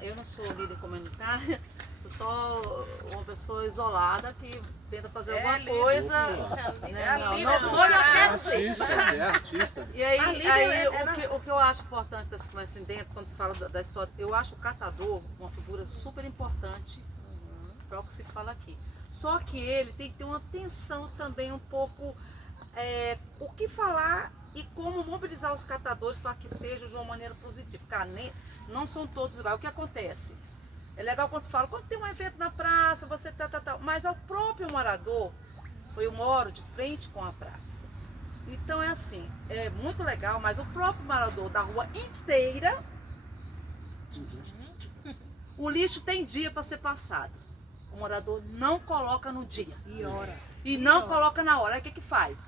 Eu não sou líder comunitária, eu sou uma pessoa isolada que tenta fazer alguma coisa. Não sou, eu quero ser. é artista. E aí o que eu acho importante dessa conversa assim dentro, quando se fala da história, eu acho o catador uma figura super importante para o que se fala aqui. Só que ele tem que ter uma atenção também um pouco, o que falar e como mobilizar os catadores para que seja de uma maneira positiva. Cara, não são todos iguais. O que acontece? É legal quando se fala, quando tem um evento na praça, você mas ao próprio morador, eu moro de frente com a praça. Então é assim, é muito legal, mas o próprio morador da rua inteira, o lixo tem dia para ser passado. O morador não coloca no dia. E hora. E não coloca na hora. Aí o que faz?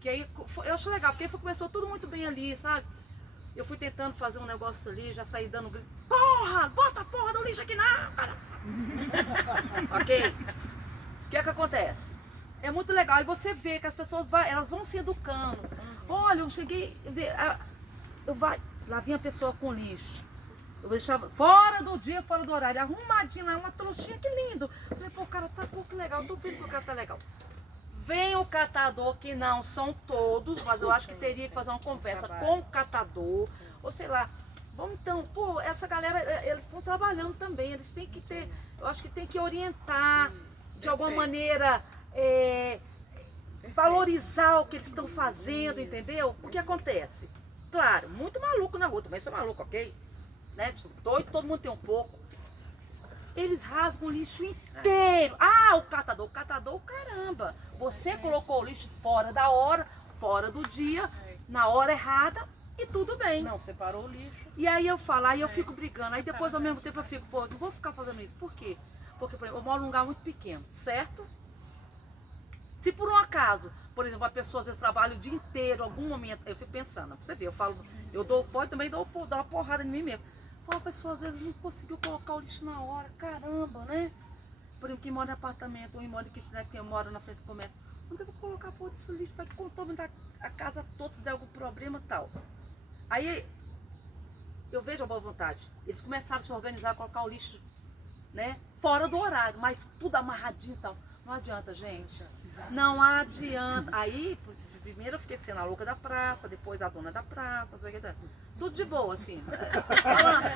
Que aí, eu acho legal, porque começou tudo muito bem ali, sabe? Eu fui tentando fazer um negócio ali, já saí dando grito. Porra! Bota a porra do lixo aqui não, cara! Ok? O que acontece? É muito legal. E você vê que as pessoas elas vão se educando. Olha, eu cheguei... Lá vinha a pessoa com lixo. Eu deixava fora do dia, fora do horário, arrumadinha, uma trouxinha, que lindo. Eu falei, pô, o cara tá que legal, tô vendo que o cara tá legal. Vem o catador, que não são todos, mas eu acho que teria que fazer uma conversa com o catador, ou sei lá. Vamos então, pô, essa galera, eles estão trabalhando também, eles têm que ter, eu acho que tem que orientar, de alguma maneira, valorizar o que eles estão fazendo, entendeu? O que acontece? Claro, muito maluco na rua, também sou maluco, ok? Né? Doido, todo mundo tem um pouco. Eles rasgam o lixo inteiro. Ah, o catador, caramba. Você colocou o lixo fora da hora, fora do dia, na hora errada e tudo bem. Não separou o lixo. E aí eu falo, aí eu fico brigando. Aí depois ao mesmo tempo eu fico, pô, não vou ficar fazendo isso. Por quê? Porque, por exemplo, eu moro num lugar muito pequeno, certo? Se por um acaso, por exemplo, a pessoa às vezes trabalha o dia inteiro, algum momento, eu fico pensando, pra você ver, eu falo, pode também dar uma porrada em mim mesmo. Pô, a pessoa às vezes não conseguiu colocar o lixo na hora, caramba, né? Por exemplo, quem mora em apartamento, ou em mora quem mora na frente do comércio, não devo colocar pô, esse lixo, vai contaminar a casa toda se der algum problema e tal. Aí eu vejo a boa vontade. Eles começaram a se organizar, a colocar o lixo, né, fora do horário, mas tudo amarradinho e tal. Não adianta, gente. Não adianta. Aí, primeiro eu fiquei sendo a louca da praça, depois a dona da praça, tudo de boa, assim.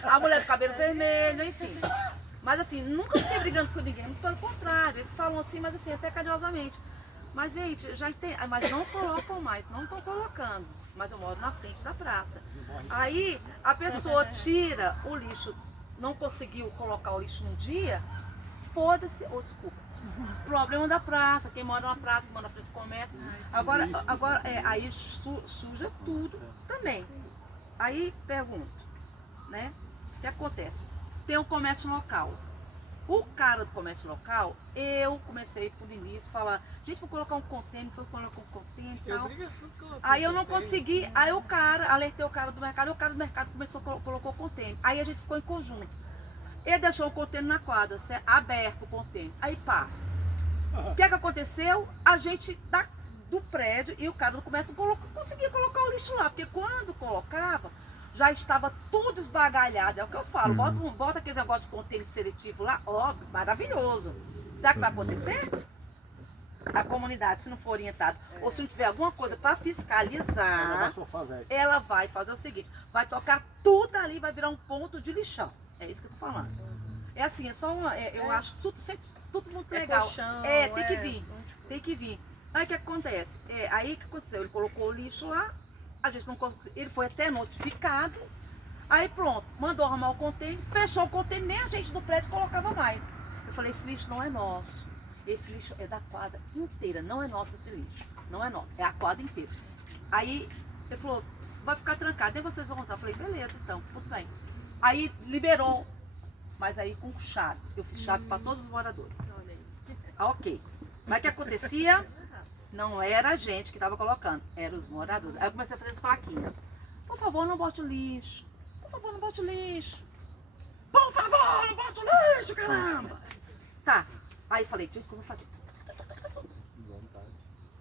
A mulher do cabelo vermelho, enfim. Mas assim, nunca fiquei brigando com ninguém, muito pelo contrário. Eles falam assim, mas assim, até carinhosamente. Mas, gente, já entendo. Mas não colocam mais, não estão colocando. Mas eu moro na frente da praça. Aí a pessoa tira o lixo, não conseguiu colocar o lixo num dia, foda-se, ou desculpa. Problema da praça, quem mora na praça, quem mora na frente do comércio. Agora aí suja tudo também. Aí pergunto, né? O que acontece? Tem um comércio local. O cara do comércio local, eu comecei por início a falar, gente, vou colocar um contêiner, foi colocar um contêiner e tal. Aí eu não consegui, aí alertei o cara do mercado, e o cara do mercado colocou o contêiner. Aí a gente ficou em conjunto. Ele deixou o contêiner na quadra, aberto o contêiner. Aí pá. O que aconteceu? A gente do prédio e o cara do comércio conseguia colocar o lixo lá, porque quando colocava, já estava tudo esbagalhado. É o que eu falo, bota aquele negócio de contêiner seletivo lá, ó, maravilhoso. Sabe o que vai acontecer? A comunidade, se não for orientada, ou se não tiver alguma coisa para fiscalizar, ela vai fazer o seguinte, vai tocar tudo ali, vai virar um ponto de lixão. É isso que eu tô falando. É assim, eu acho tudo muito legal. Colchão, tem que vir. Aí o que acontece? Aí o que aconteceu? Ele colocou o lixo lá, a gente não conseguiu, ele foi até notificado, aí pronto, mandou arrumar o contêiner, fechou o contêiner, nem a gente do prédio colocava mais. Eu falei, esse lixo não é nosso, esse lixo é da quadra inteira, não é nosso esse lixo, não é nosso, é a quadra inteira. Aí ele falou, vai ficar trancado, nem vocês vão usar. Eu falei, beleza, então, tudo bem. Aí liberou, mas aí com chave, eu fiz chave para todos os moradores. Ok, mas o que acontecia? Não era a gente que estava colocando, eram os moradores. Aí eu comecei a fazer as plaquinhas. Por favor, não bote o lixo. Por favor, não bote o lixo. Por favor, não bote o lixo, caramba. Tá. Aí falei, gente, o que eu vou fazer?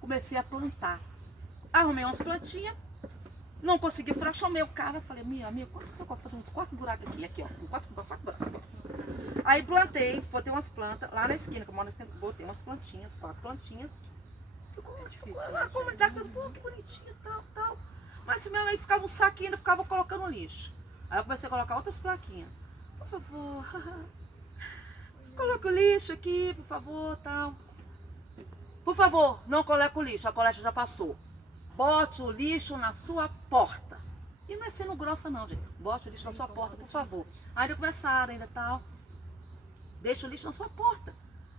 Comecei a plantar. Arrumei umas plantinhas. Não consegui furar, chamei o cara. Falei, amigo, quanto você pode fazer uns 4 buracos aqui, ó. 4 buracos. Aí plantei, botei umas plantas. Lá na esquina, que eu moro na esquina, botei umas plantinhas, 4 plantinhas. A comunidade pensou, pô, que bonitinho, tal. Mas assim mesmo, aí ficava um saquinho, ainda ficava colocando lixo. Aí eu comecei a colocar outras plaquinhas. Por favor, coloca o lixo aqui, por favor, tal. Por favor, não coloque o lixo, a coleta já passou. Bote o lixo na sua porta. E não é sendo grossa não, gente. Bote o lixo na sua porta, por favor. Aí começaram ainda tal. Deixa o lixo na sua porta.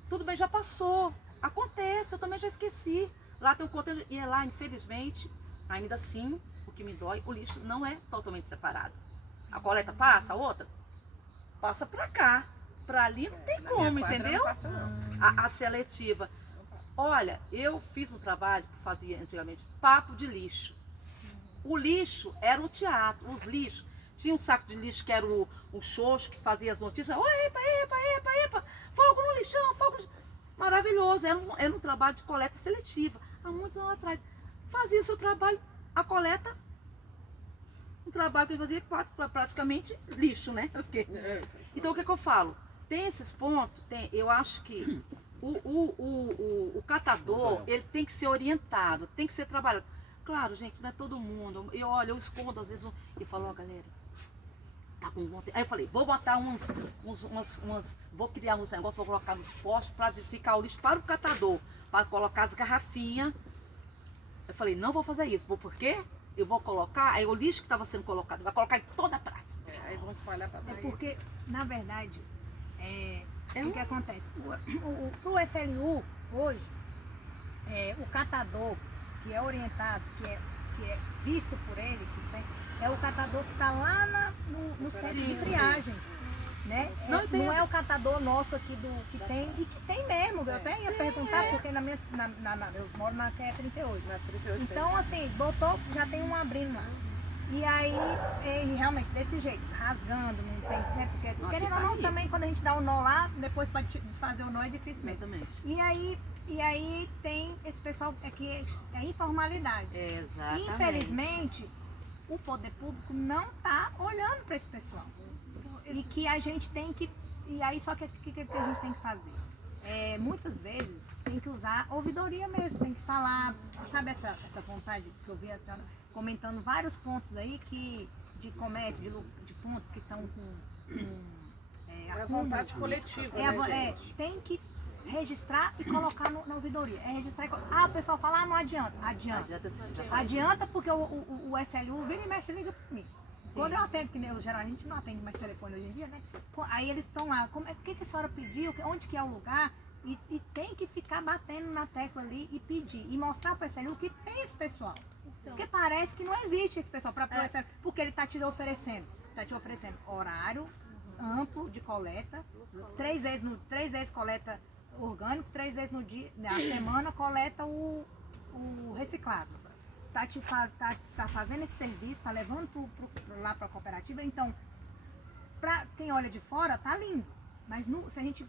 Tudo bem, já passou. Acontece, eu também já esqueci. Lá tem um contêiner e é lá, infelizmente, ainda assim, o que me dói, o lixo não é totalmente separado. A coleta passa, a outra passa pra cá. Pra ali não tem como, entendeu? A seletiva. Olha, eu fiz um trabalho que fazia antigamente, papo de lixo. O lixo era o teatro, os lixos. Tinha um saco de lixo que era o xoxo que fazia as notícias. Epa, fogo no lixão, fogo no lixão. Maravilhoso, era um trabalho de coleta seletiva, há muitos anos atrás. Fazia o seu trabalho, a coleta, um trabalho que ele fazia praticamente lixo, né? Okay. Então o que eu falo? Tem esses pontos, eu acho que o catador, ele tem que ser orientado, tem que ser trabalhado. Claro, gente, não é todo mundo. Eu escondo às vezes e falo, ó, galera, tá com vontade. Aí eu falei, vou botar vou criar uns negócios, vou colocar nos postos para ficar o lixo para o catador, para colocar as garrafinhas. Eu falei, não vou fazer isso, por quê? Eu vou colocar, aí o lixo que estava sendo colocado, vai colocar em toda a praça. Aí vão espalhar para porque, na verdade, O que acontece? Pro SLU, hoje, o catador que é orientado, que é visto por ele, é o catador que está lá no centro de triagem. Né? Não é o catador nosso aqui que tem, e que tem mesmo. Eu até ia perguntar, porque eu moro na QE 38. Então, assim, já tem um abrindo lá. E aí, realmente, desse jeito, rasgando, não tem, né? Porque, querendo ou não, também quando a gente dá um nó lá, depois para desfazer o nó é difícil mesmo. E aí tem esse pessoal aqui, é informalidade. Exatamente. Infelizmente, o poder público não está olhando para esse pessoal. E que a gente tem que... E aí, só que o que a gente tem que fazer? Muitas vezes, tem que usar ouvidoria mesmo, tem que falar... Sabe essa vontade que eu vi a senhora comentando vários pontos aí de comércio, de pontos que estão com a vontade coletiva, né, gente? Tem que registrar e colocar na ouvidoria. Registrar e o pessoal fala, não adianta. Adianta porque o SLU vira e mexe, liga para mim. Quando eu atendo, que nem o geral, a gente não atende mais telefone hoje em dia, né? Aí eles estão lá, o que a senhora pediu, onde que é o lugar? E tem que ficar batendo na tecla ali e pedir. E mostrar para o SLU que tem esse pessoal. Porque parece que não existe esse pessoal para o SLU. Porque ele está te oferecendo horário amplo de coleta, 3 vezes coleta orgânico, 3 vezes na semana coleta o reciclado. Tá fazendo esse serviço, tá levando lá para a cooperativa. Então, para quem olha de fora, tá lindo. Mas se a gente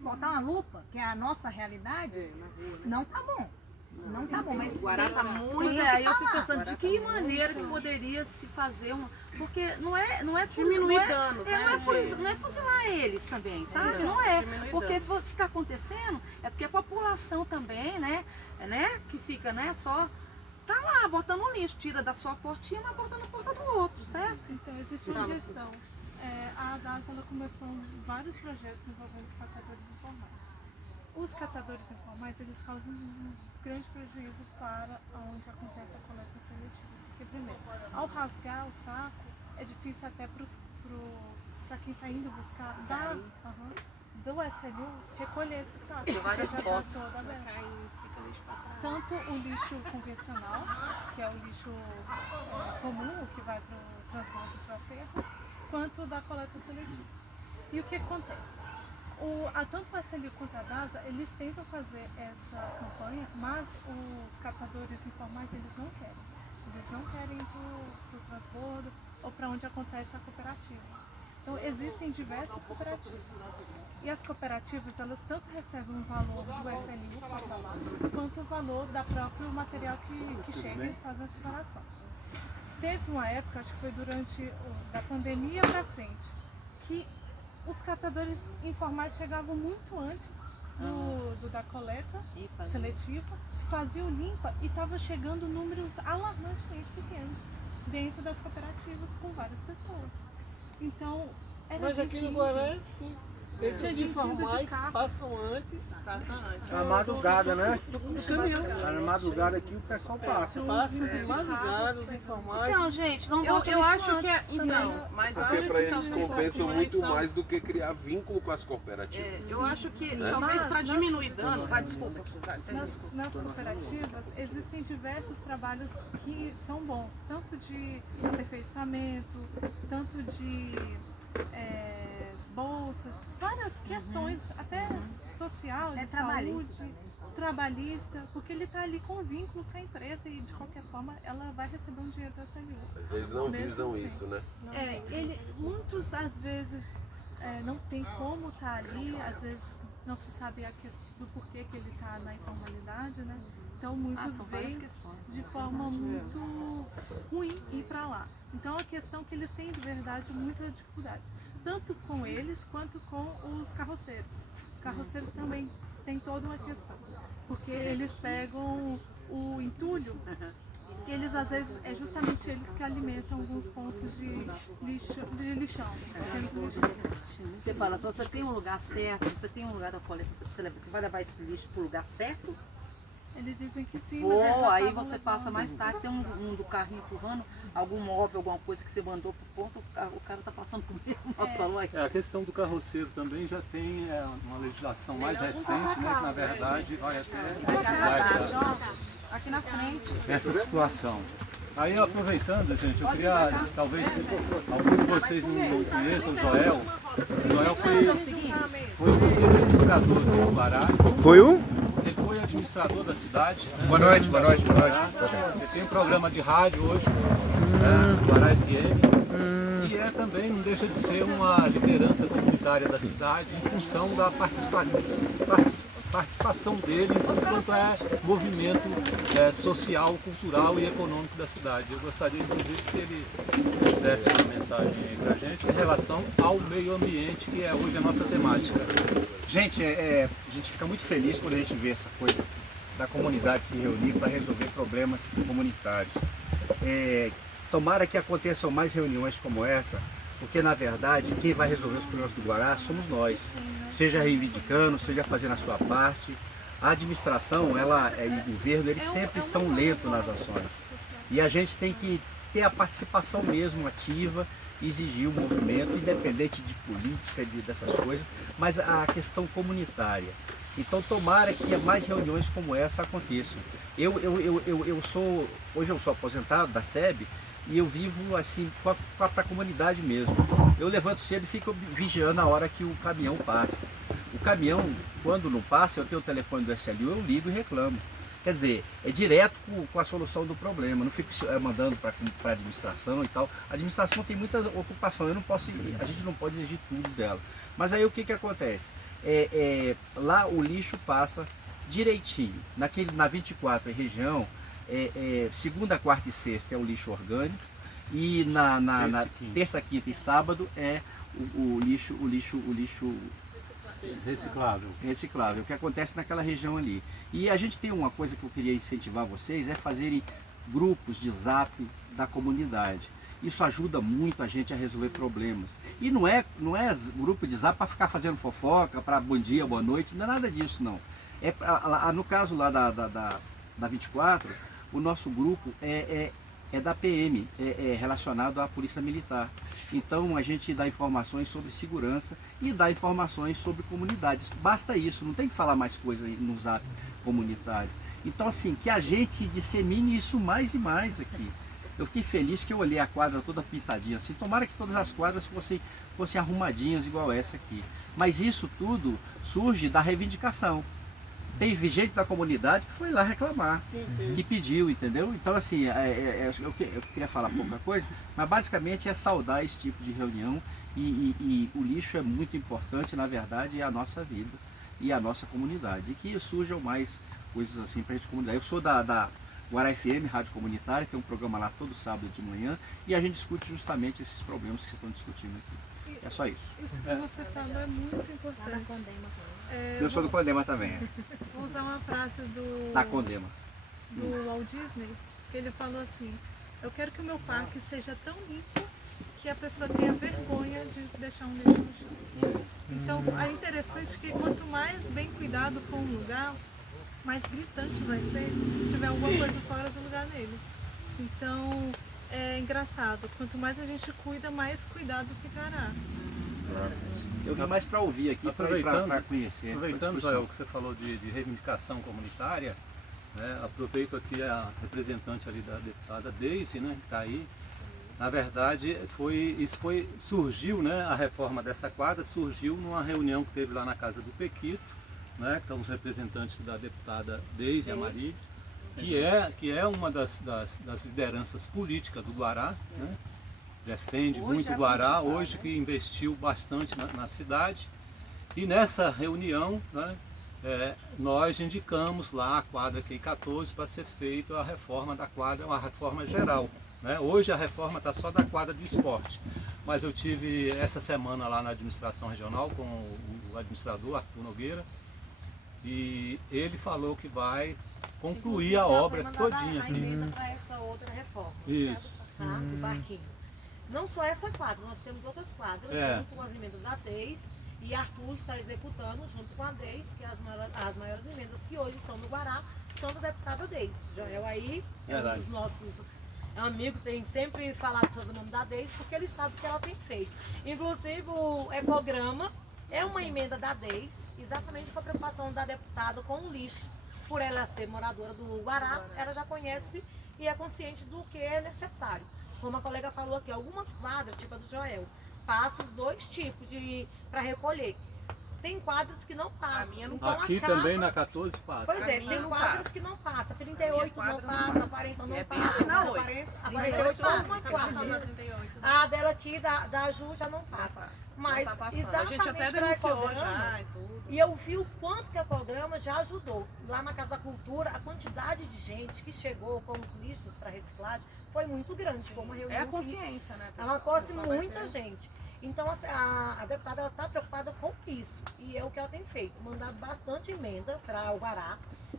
botar uma lupa, que é a nossa realidade, não tá bom. Não tá bom, mas Guará tá muito. Aí eu fico pensando de que maneira que poderia se fazer uma. Porque não é diminuir dano, não é fuzilar eles também, sabe? Não é. Porque se está acontecendo, é porque a população também, né? Que fica, né, só. Tá lá, botando um lixo, tira da sua portinha, mas bota na porta do outro, certo? Então, existe uma questão. A ADAS, ela começou vários projetos envolvendo os catadores informais. Os catadores informais, eles causam um grande prejuízo para onde acontece a coleta seletiva. Porque, primeiro, ao rasgar o saco, é difícil até para quem está indo buscar do SLU recolher esse saco. Tem várias fotos. Tanto o lixo convencional, que é o lixo comum, que vai para o transbordo para aterro, quanto o da coleta seletiva. E o que acontece? Tanto o SLU quanto a DASA, eles tentam fazer essa campanha, mas os catadores informais, eles não querem. Eles não querem ir para o transbordo ou para onde acontece a cooperativa. Então, existem diversas cooperativas. E as cooperativas, elas tanto recebem um valor do SLU quanto o valor da próprio material que chega e eles fazem a separação. Teve uma época, acho que foi durante da pandemia para frente, que os catadores informais chegavam muito antes da coleta seletiva, faziam limpa e estava chegando números alarmantemente pequenos dentro das cooperativas com várias pessoas. Então, mas aqui no Guará é assim. Esses informais passam antes. Na madrugada, né? Na madrugada aqui o pessoal passa. Passa de madrugada os informais. Então, gente, não bote eu lixo acho que antes também. mas porque para eles compensam muito mais do que criar vínculo com as cooperativas. Eu acho que talvez para diminuir dano, desculpa. Nas cooperativas existem diversos trabalhos que são bons, tanto de aperfeiçoamento, tanto de bolsas, várias questões, até social, de saúde, trabalhista, porque ele está ali com vínculo com a empresa e de qualquer forma ela vai receber um dinheiro da SLU. Mas eles não visam isso, né? Muitos às vezes não tem como estar ali, às vezes não se sabe a questão do porquê que ele está na informalidade, né? Então muitos veem de forma muito ruim ir para lá. Então a questão é que eles têm de verdade muita dificuldade, tanto com eles quanto com os carroceiros. Os carroceiros também têm toda uma questão, porque eles pegam o entulho, e eles às vezes é justamente eles que alimentam alguns pontos de lixão. Você fala, então você tem um lugar certo, você tem um lugar da coleta, você vai levar esse lixo para o lugar certo? Eles dizem que sim, Vou, mas eles já aí estavam você levando. passa mais tarde, tem um do carrinho empurrando, algum móvel, alguma coisa que você mandou pro ponto, o cara tá passando por mim, falou aí. A questão do carroceiro também já tem uma legislação mais recente, né, que na verdade vai até Aqui na frente. essa situação. Aí aproveitando, gente, eu queria, talvez algum de vocês não conheçam o Joel. O Joel foi administrador do Guará. Foi um? Ele foi administrador da cidade. Né? Boa noite, boa noite, boa noite. Ele tem um programa de rádio hoje, né, Guará FM. E é também, não deixa de ser uma liderança comunitária da cidade em função da participação dele enquanto movimento social, cultural e econômico da cidade. Eu gostaria, inclusive, que ele desse uma mensagem aí pra gente em relação ao meio ambiente, que é hoje a nossa temática. Gente, a gente fica muito feliz quando a gente vê essa coisa da comunidade se reunir para resolver problemas comunitários. Tomara que aconteçam mais reuniões como essa, porque na verdade quem vai resolver os problemas do Guará somos nós. Seja reivindicando, seja fazendo a sua parte. A administração e o governo, eles sempre são lentos nas ações. E a gente tem que ter a participação mesmo ativa, exigir o movimento, independente de política, dessas coisas, mas a questão comunitária. Então tomara que mais reuniões como essa aconteçam. Hoje eu sou aposentado da SEB e eu vivo assim para a comunidade mesmo. Eu levanto cedo e fico vigiando a hora que o caminhão passa. O caminhão, quando não passa, eu tenho o telefone do SLU, eu ligo e reclamo. Quer dizer, é direto com a solução do problema, não fico mandando para a administração e tal. A administração tem muita ocupação, a gente não pode exigir tudo dela. Mas aí o que acontece? Lá o lixo passa direitinho, na 24 região, segunda, quarta e sexta é o lixo orgânico, e na terça, quinta e sábado é o lixo reciclável, que acontece naquela região ali. E a gente tem uma coisa que eu queria incentivar vocês, é fazerem grupos de zap da comunidade. Isso ajuda muito a gente a resolver problemas. E não é grupo de zap para ficar fazendo fofoca, para bom dia, boa noite, não é nada disso não. No caso lá da 24, o nosso grupo é da PM, relacionado à Polícia Militar. Então a gente dá informações sobre segurança e dá informações sobre comunidades. Basta isso, não tem que falar mais coisa no zap comunitário. Então assim, que a gente dissemine isso mais e mais aqui. Eu fiquei feliz que eu olhei a quadra toda pintadinha assim. Tomara que todas as quadras fossem arrumadinhas igual essa aqui. Mas isso tudo surge da reivindicação. Teve gente da comunidade que foi lá reclamar, que pediu, entendeu? Então assim, eu queria falar pouca coisa, mas basicamente é saudar esse tipo de reunião e o lixo é muito importante, na verdade, é a nossa vida e a nossa comunidade. E que surjam mais coisas assim para a gente comunidade. Eu sou da Guará FM, Rádio Comunitária, tem um programa lá todo sábado de manhã e a gente discute justamente esses problemas que vocês estão discutindo aqui. É só isso. Isso que você falou é muito importante. Eu sou do Condema também. Vou usar uma frase Da Condema. do Walt Disney, que ele falou assim: eu quero que o meu parque seja tão limpo que a pessoa tenha vergonha de deixar um lixo no chão. Então é interessante que quanto mais bem cuidado for um lugar, mais gritante vai ser se tiver alguma coisa fora do lugar nele. Então é engraçado, quanto mais a gente cuida, mais cuidado ficará. Eu vim mais para ouvir aqui, para conhecer. Aproveitando, Joel, que você falou de reivindicação comunitária, né, aproveito aqui a representante ali da deputada Deise, né, que está aí. Na verdade, surgiu, né, a reforma dessa quadra, surgiu numa reunião que teve lá na casa do Pequito, né, que estão os representantes da deputada Deise Amari, que é uma das lideranças políticas do Guará, né? Defende muito o Guará, hoje que investiu bastante na cidade. E nessa reunião, né, nós indicamos lá a quadra QI14 para ser feita a reforma da quadra, uma reforma geral. Né? Hoje a reforma está só da quadra de esporte, mas eu tive essa semana lá na administração regional com o administrador Arthur Nogueira e ele falou que vai concluir a obra todinha aqui. Para essa outra reforma. Isso. Tá? Do barquinho. Não só essa quadra, nós temos outras quadras, junto com as emendas A10, E Arthur está executando, junto com a Deis, que as maiores emendas que hoje são no Guará, são da deputada Deis. Joel aí é um dos nossos amigos, tem sempre falado sobre o nome da Deis, porque ele sabe o que ela tem feito. Inclusive o ecograma é uma emenda da Deis, exatamente com a preocupação da deputada com o lixo. Por ela ser moradora do Guará, ela já conhece e é consciente do que é necessário. Como a colega falou aqui, algumas quadras, tipo a do Joel, passam os 2 tipos para recolher. Tem quadras que não passam. A minha não então, Aqui também na 14 passa. Pois é, tem quadras que não passam. 38 não passa, 40 não passa. A 48 são algumas quadras. A dela aqui, da Ju, já não passa. Mas exatamente a gente até denunciou já e tudo. E eu vi o quanto que o programa já ajudou. Lá na Casa da Cultura, a quantidade de gente que chegou com os lixos para reciclagem foi muito grande. Foi uma reunião. É a consciência, né? Ela conhece muita gente. Então a deputada está preocupada com isso. E é o que ela tem feito. Mandado bastante emenda para o Guará.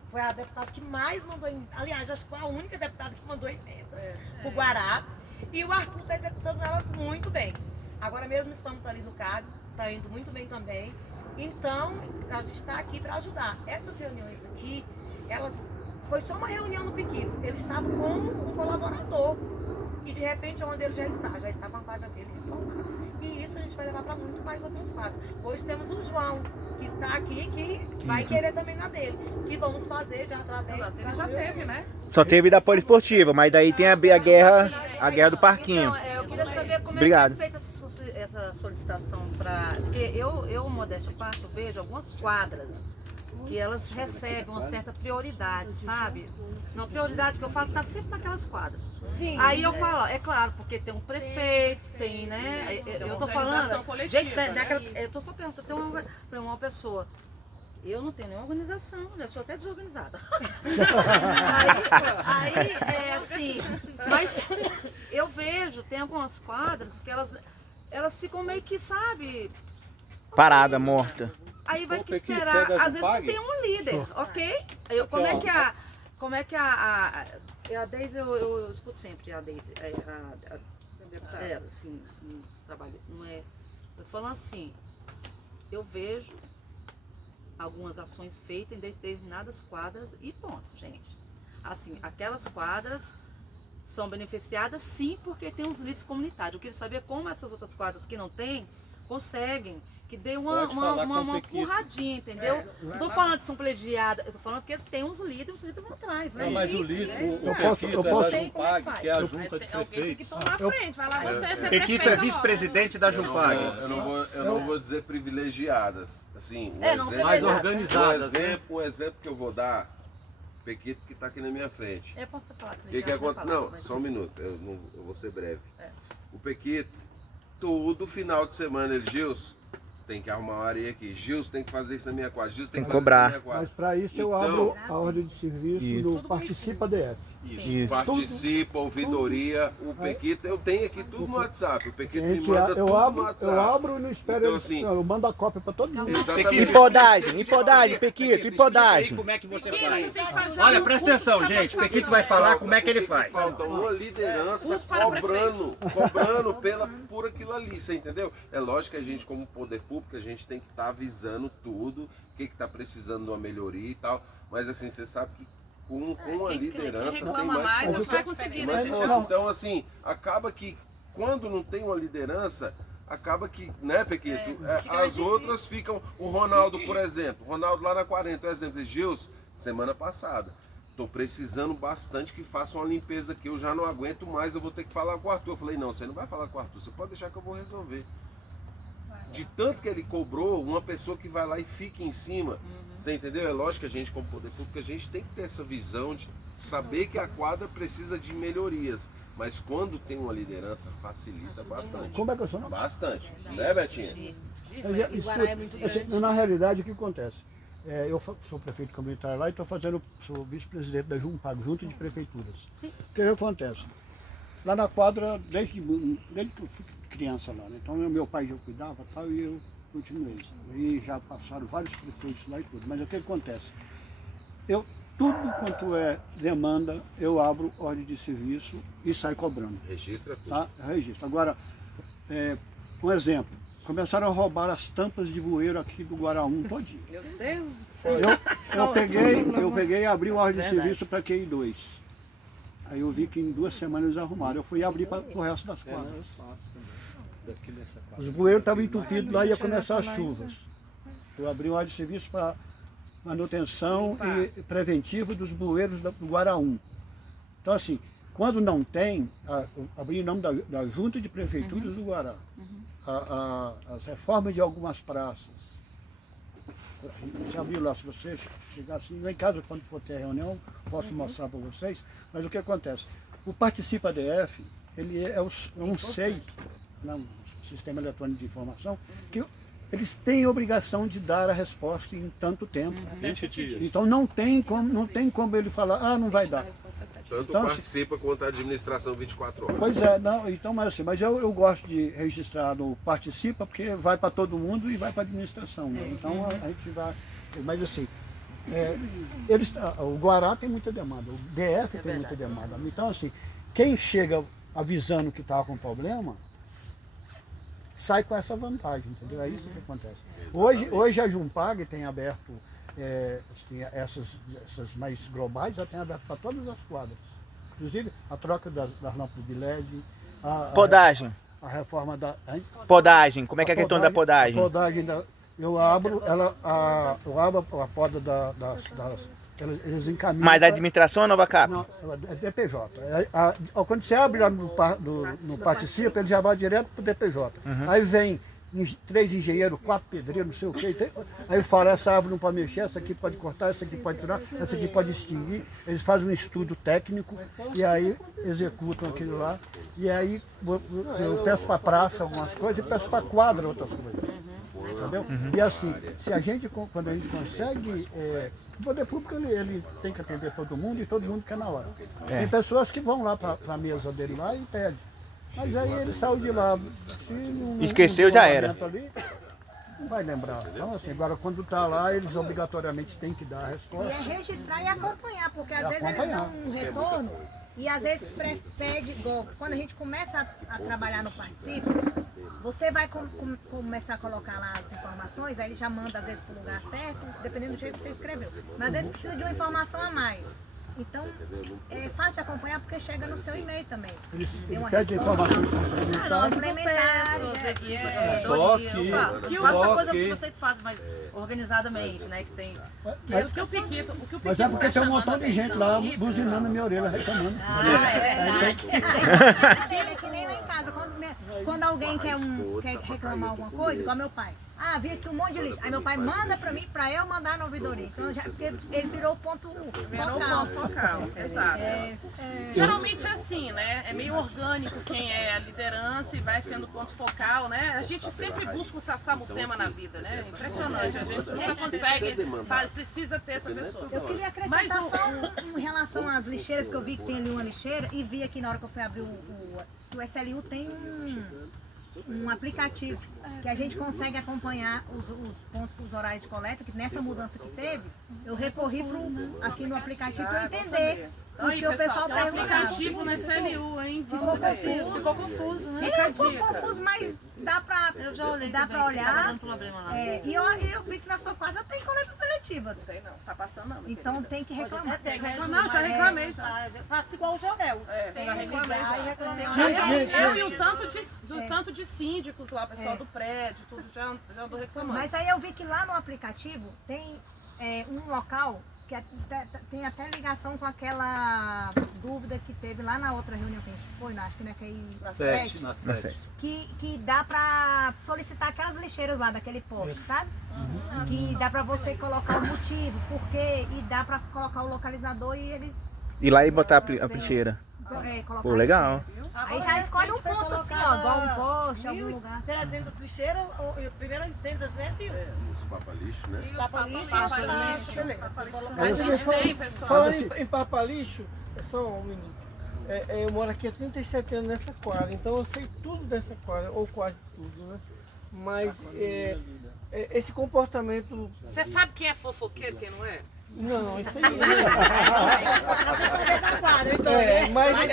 Foi a deputada que mais mandou emenda. Aliás, acho que foi a única deputada que mandou emenda para o Guará. E o Arthur está executando elas muito bem. Agora mesmo estamos ali no CAD, está indo muito bem também. Então, a gente está aqui para ajudar. Essas reuniões aqui, foi só uma reunião no Piquito. Ele estava como um colaborador. E de repente, onde ele já está com a página dele reformada. E isso a gente vai levar para muito mais outras fases. Hoje temos o João, que está aqui, que vai querer também na dele. Que vamos fazer já através... Ele já teve, né? Só teve da poliesportiva, mas daí tem a guerra do parquinho. Então, eu queria saber como Obrigado. é que é feita essa solicitação para... Porque eu, modéstia à parte, eu vejo algumas quadras que elas recebem uma certa prioridade, sabe? Não, prioridade que eu falo está sempre naquelas quadras. Sim, aí eu falo, é claro, porque tem um prefeito, tem, né? Eu tô falando, gente, eu tô só perguntando, tem uma pessoa. Eu não tenho nenhuma organização, eu sou até desorganizada. aí é assim, mas eu vejo, tem algumas quadras que elas ficam meio que, sabe... Parada, morta. Aí vai que esperar, às vezes não tem um líder, ok? Como é que a Deise, eu escuto sempre a Deise, assim, nos trabalhos, não é... Eu tô falando assim, eu vejo algumas ações feitas em determinadas quadras e ponto, gente. Assim, aquelas quadras são beneficiadas sim porque tem os líderes comunitários. Eu queria saber como essas outras quadras que não tem, conseguem, que dê uma empurradinha, entendeu? Não tô falando que são plegiadas, eu tô falando porque tem uns líderes, os líderes vão atrás, né? Não, mas o líder, o Pequito é da Jumpag, que é a junta de prefeitos. Vai lá você ser Pequito é vice-presidente da Jumpag. Eu não vou dizer privilegiadas, assim, mais organizadas. Um exemplo que eu vou dar, Pequito que está aqui na minha frente. Eu posso falar. Não, só um minuto, eu vou ser breve. O Pequito, todo final de semana, ele, Gilson, tem que arrumar uma areia aqui. Gilson tem que fazer isso na minha quadra. Gilson tem que cobrar. Isso na minha quadra. Mas para isso eu abro a ordem de serviço do Participa DF. Isso. Participa, ouvidoria, o Pequito, eu tenho aqui tudo no WhatsApp. O Pequito me manda tudo no WhatsApp. Eu abro e não espero então, ele, assim, eu mando a cópia para todo mundo. Empodagem, Pequito, empodagem. Como é que você faz? Olha, presta atenção, gente. O Pequito vai falar como é que ele faz. Falta uma liderança cobrando por aquilo ali, você entendeu? É lógico que a gente, como poder público, a gente tem que estar avisando tudo, o que está precisando de uma melhoria e tal. Mas assim, você sabe que com a liderança tem mais você vai conseguir, né? Então, assim, acaba que quando não tem uma liderança, acaba que, né, Pequito? As outras ficam. O Ronaldo, por exemplo, Ronaldo lá na 40, por exemplo, Gilson, semana passada. Estou precisando bastante que faça uma limpeza aqui, eu já não aguento mais, eu vou ter que falar com o Arthur. Eu falei, não, você não vai falar com o Arthur, você pode deixar que eu vou resolver. De tanto que ele cobrou, uma pessoa que vai lá e fica em cima, você entendeu? É lógico que a gente, como poder público, a gente tem que ter essa visão de saber que a quadra precisa de melhorias, mas quando tem uma liderança, facilita bastante. Como é que eu sou? Bastante, né, Betinha? Na realidade, o que acontece? Eu sou prefeito comunitário lá e sou vice-presidente da Jumpag, Junta de Prefeituras. O que acontece? Lá na quadra, desde que eu fui criança lá, né? Então meu pai já cuidava tal, e eu continuei. E já passaram vários prefeitos lá e tudo. Mas o que acontece? Tudo quanto é demanda, eu abro ordem de serviço e saio cobrando. Registra tudo. Tá? Registro. Agora, um exemplo, começaram a roubar as tampas de bueiro aqui do Guaraú todinho. Meu Deus. Eu peguei e abri o ordem de serviço para QI 2. Aí eu vi que em 2 semanas eles arrumaram. Eu fui abrir para o resto das quadras. Os bueiros estavam entupidos lá e ia começar as chuvas. Eu abri o ordem de serviço para manutenção e preventivo dos bueiros do Guaraú. Então assim, quando não tem, abri em nome da Junta de Prefeituras do Guará. As reformas de algumas praças. A gente abriu lá, se você chegar assim, lá em casa quando for ter reunião, posso mostrar para vocês, mas o que acontece? O Participa DF, ele é um SEI, um Sistema Eletrônico de Informação, que eles têm a obrigação de dar a resposta em tanto tempo. 20 dias. Então não tem como ele falar, não vai dar. Tanto então, Participa quanto a administração 24 horas. Pois é, não, então, mas eu gosto de registrar no Participa, porque vai para todo mundo e vai para a administração. Né? Então a gente vai. Mas assim, o Guará tem muita demanda, o DF tem muita demanda. Então, assim, quem chega avisando que está com problema, sai com essa vantagem, entendeu? É isso que acontece. Hoje a Jumpag tem aberto. Assim, essas mais globais já tem aberto para todas as quadras. Inclusive a troca das lâmpadas de LED, podagem. A reforma da. Podagem, como é que é a questão da podagem? A podagem eu abro a poda das. Eles encaminham. Mas a administração ou a Nova Cap? Não, é DPJ. Quando você abre lá no Participa, ele já vai direto para o DPJ. Aí vem 3 engenheiros, 4 pedreiros, não sei o que. Aí fala, essa árvore não pode mexer, essa aqui pode cortar, essa aqui pode tirar, essa aqui pode extinguir. Eles fazem um estudo técnico e aí executam aquilo lá. E aí eu peço para a praça algumas coisas e peço para a quadra outras coisas. Entendeu? E assim, quando a gente consegue, o poder público ele tem que atender todo mundo e todo mundo quer na hora. Tem pessoas que vão lá para a mesa dele lá e pedem. Mas aí ele saiu de lá. Esqueceu, já era. Ali, não vai lembrar. Então, assim, agora quando está lá, eles obrigatoriamente têm que dar a resposta. E é registrar e acompanhar, porque às vezes eles dão um retorno e às vezes pede, igual, quando a gente começa a trabalhar no Participa, você vai começar a colocar lá as informações, aí ele já manda às vezes para o lugar certo, dependendo do jeito que você escreveu. Mas às vezes precisa de uma informação a mais. Então, é fácil de acompanhar porque chega no seu e-mail também. Ele pede informações complementares. Só que faça coisa que vocês fazem mais organizadamente, né? Que tem. Mas é porque tem um montão de gente lá buzinando na minha orelha, reclamando. É que nem lá em casa, quando alguém quer reclamar alguma coisa, igual meu pai. Vi aqui um monte de lixo. Aí meu pai manda pra mim, pra eu mandar na ouvidoria. Então, porque ele virou o ponto focal. Exato. Geralmente é assim, né? É meio orgânico quem é a liderança e vai sendo ponto focal, né? A gente sempre busca o sassabutema na vida, né? Impressionante. A gente nunca consegue, precisa ter essa pessoa. Eu queria acrescentar só em relação às lixeiras, que eu vi que tem ali uma lixeira e vi aqui na hora que eu fui abrir o SLU tem um aplicativo que a gente consegue acompanhar os pontos, os horários de coleta, que nessa mudança que teve, eu recorri aqui no aplicativo para entender o que o pessoal perguntava. Aplicativo no SLU, hein? Ficou confuso, né? Ficou confuso, mas dá pra olhar. E eu vi que na sua quadra tem coleta seletiva. Não tem não, tá passando não. Então tem que reclamar. Não, já reclamei. Faço igual o Jornal. Já reclamei. Eu e o tanto de síndicos lá, pessoal do prédio, tudo já andou reclamando. Mas aí eu vi que lá no aplicativo tem um local que tem até ligação com aquela dúvida que teve lá na outra reunião que a gente foi, acho que na 7, que dá pra solicitar aquelas lixeiras lá daquele posto, sabe? Que dá pra você colocar o motivo, porquê, e dá pra colocar o localizador e eles... Ir lá e botar a lixeira. Pô, legal. Aí já escolhe um ponto assim, ó, igual um poste, algum lugar. 300 lixeiras, primeiro as incêndios, né, Gil? Os papa-lixo, né? Os papa-lixo. A gente tem, pessoal. Falando em papa-lixo, só um minuto. Eu moro aqui há 37 anos nessa quadra, então eu sei tudo dessa quadra, ou quase tudo, né? Mas esse comportamento... Você sabe quem é fofoqueiro e quem não é? Não, isso aí Você saber da quadra, então, né? mas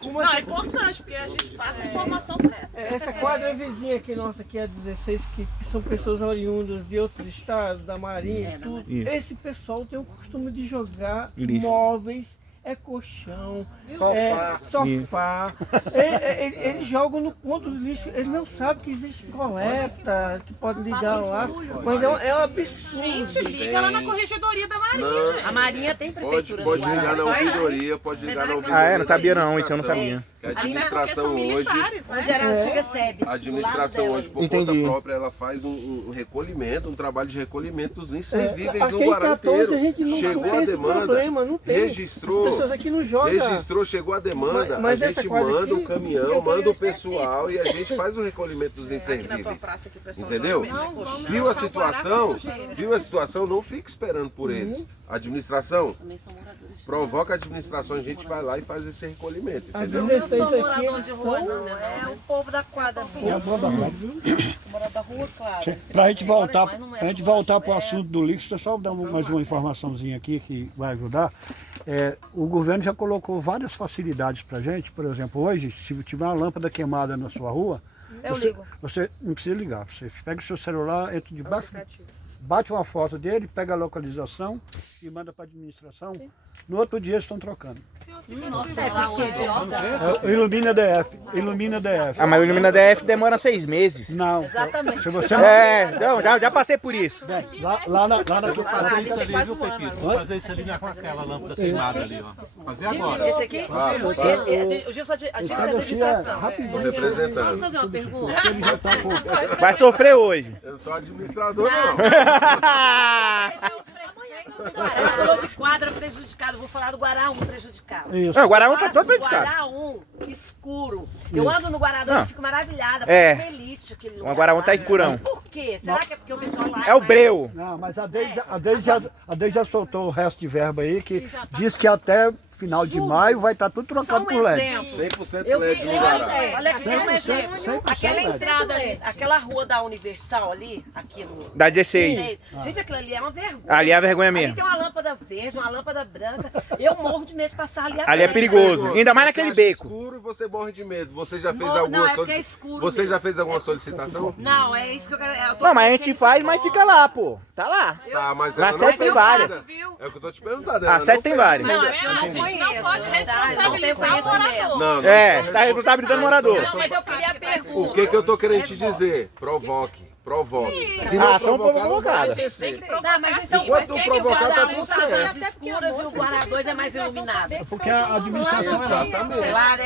como Não, é importante, porque a gente passa informação para essa. essa quadra vizinha aqui nossa, aqui é a 16, que são pessoas oriundas de outros estados, da Marinha e tudo. Isso. Esse pessoal tem o costume de jogar Lixo. móveis, colchão, Sofá. Eles jogam no ponto do lixo, eles não sabem que existe coleta, que pode ligar lá, mas é um absurdo. Gente, liga lá na corregedoria da Marinha. Não. A Marinha tem prefeitura. Pode ligar na ouvidoria, pode ligar na ouvidoria. Não sabia não, isso eu não sabia. A administração hoje, Onde era a antiga SEB. a administração hoje, por conta própria, ela faz um recolhimento, um trabalho de recolhimento dos inservíveis no Aqui em Guará 14 inteiro. a gente não Chegou tem a esse demanda, problema, não tem. registrou, As pessoas aqui não jogam. registrou, chegou a demanda, Mas a essa gente quadra manda o aqui, caminhão, eu tô manda o em pessoal e a gente faz o recolhimento dos Aqui na tua inservíveis. praça que o pessoal Entendeu? joga mesmo, colchão, Viu a só situação? sujeira. Viu a situação? Não fique esperando por eles. A administração Também são moradores. provoca a administração, a gente vai lá e faz esse recolhimento, entendeu? As Eu 16 sou aqui morador de rua, não. É o povo da quadra mesmo. Morador da rua, claro. Para a gente voltar, Mas não é pra gente só- voltar para o assunto do lixo, deixa eu só dar mais uma informaçãozinha aqui que vai ajudar. O governo já colocou várias facilidades para a gente. Por exemplo, hoje, se tiver uma lâmpada queimada na sua rua, Eu ligo. você não precisa ligar. Você pega o seu celular, entra debaixo, bate uma foto dele, pega a localização e manda para a administração. No outro dia eles estão trocando. Ilumina DF. Ilumina DF. Ah, mas o Ilumina DF demora 6 meses. Não. Exatamente. Se você não... Não, já passei por isso. Bem, lá na Fazer isso ali, viu, Pequito? Vou fazer isso ali com aquela lâmpada queimada ali, ó. Fazer agora. Esse aqui? O Gilson de administração. O representante. Posso fazer uma pergunta? Ele já tá com... Vai sofrer hoje. Eu não sou administrador, não. Ela falou de quadra prejudicada, vou falar do Guará 1 prejudicado. Isso. Não, o Guará 1 tá Eu todo acho o prejudicado. Guará 1 escuro. Eu ando no Guará 2 e fico maravilhada, É. parece uma elite aquele O lugar. Guará 1 tá escurão. Por quê? Será que é porque o pessoal lá É o mais- breu. Não, mas a Deise já soltou o resto de verba aí, que diz que até final de maio vai estar tudo Só trocado um por LED. exemplo. 100% Eu LED vi, no Guará. olha aqui, só um 100%, exemplo. 100% Aquela LED. entrada ali, aquela rua da Universal ali, aqui no... Da 16. Gente, aquilo ali é uma vergonha. Ali é a vergonha Ali mesmo. tem uma lâmpada verde, uma lâmpada branca. Eu morro de medo de passar ali Ali é atrás. perigoso. Ainda mais naquele Você acha beco. escuro e você morre de medo. Você já fez Não, alguma é porque é escuro Você já mesmo. fez alguma solicitação? Não, é isso que eu quero... eu tô Não, mas a gente pensando faz, em mas São fica lá, pô. Tá lá. Tá, mas Na ela sede não tem fez várias. ainda. viu? É o que eu tô te perguntando. A ela 7 não tem fez várias. ainda. Não, é porque eu não A gente não conheço, pode verdade, não responsabilizar tenho o morador. conhecimento. Não, É, tá responsabilizando o morador. Não, mas eu queria perguntar. O que eu tô querendo te dizer? Provoque. Provoque. Se não Ação provocar, não vai provocada. acontecer. Não, mas então, Enquanto mas não que o provocar, tá Guará tudo 1 tá mais certo. escuras e o Guará 2 é mais iluminado? Porque a administração é lá. Claro,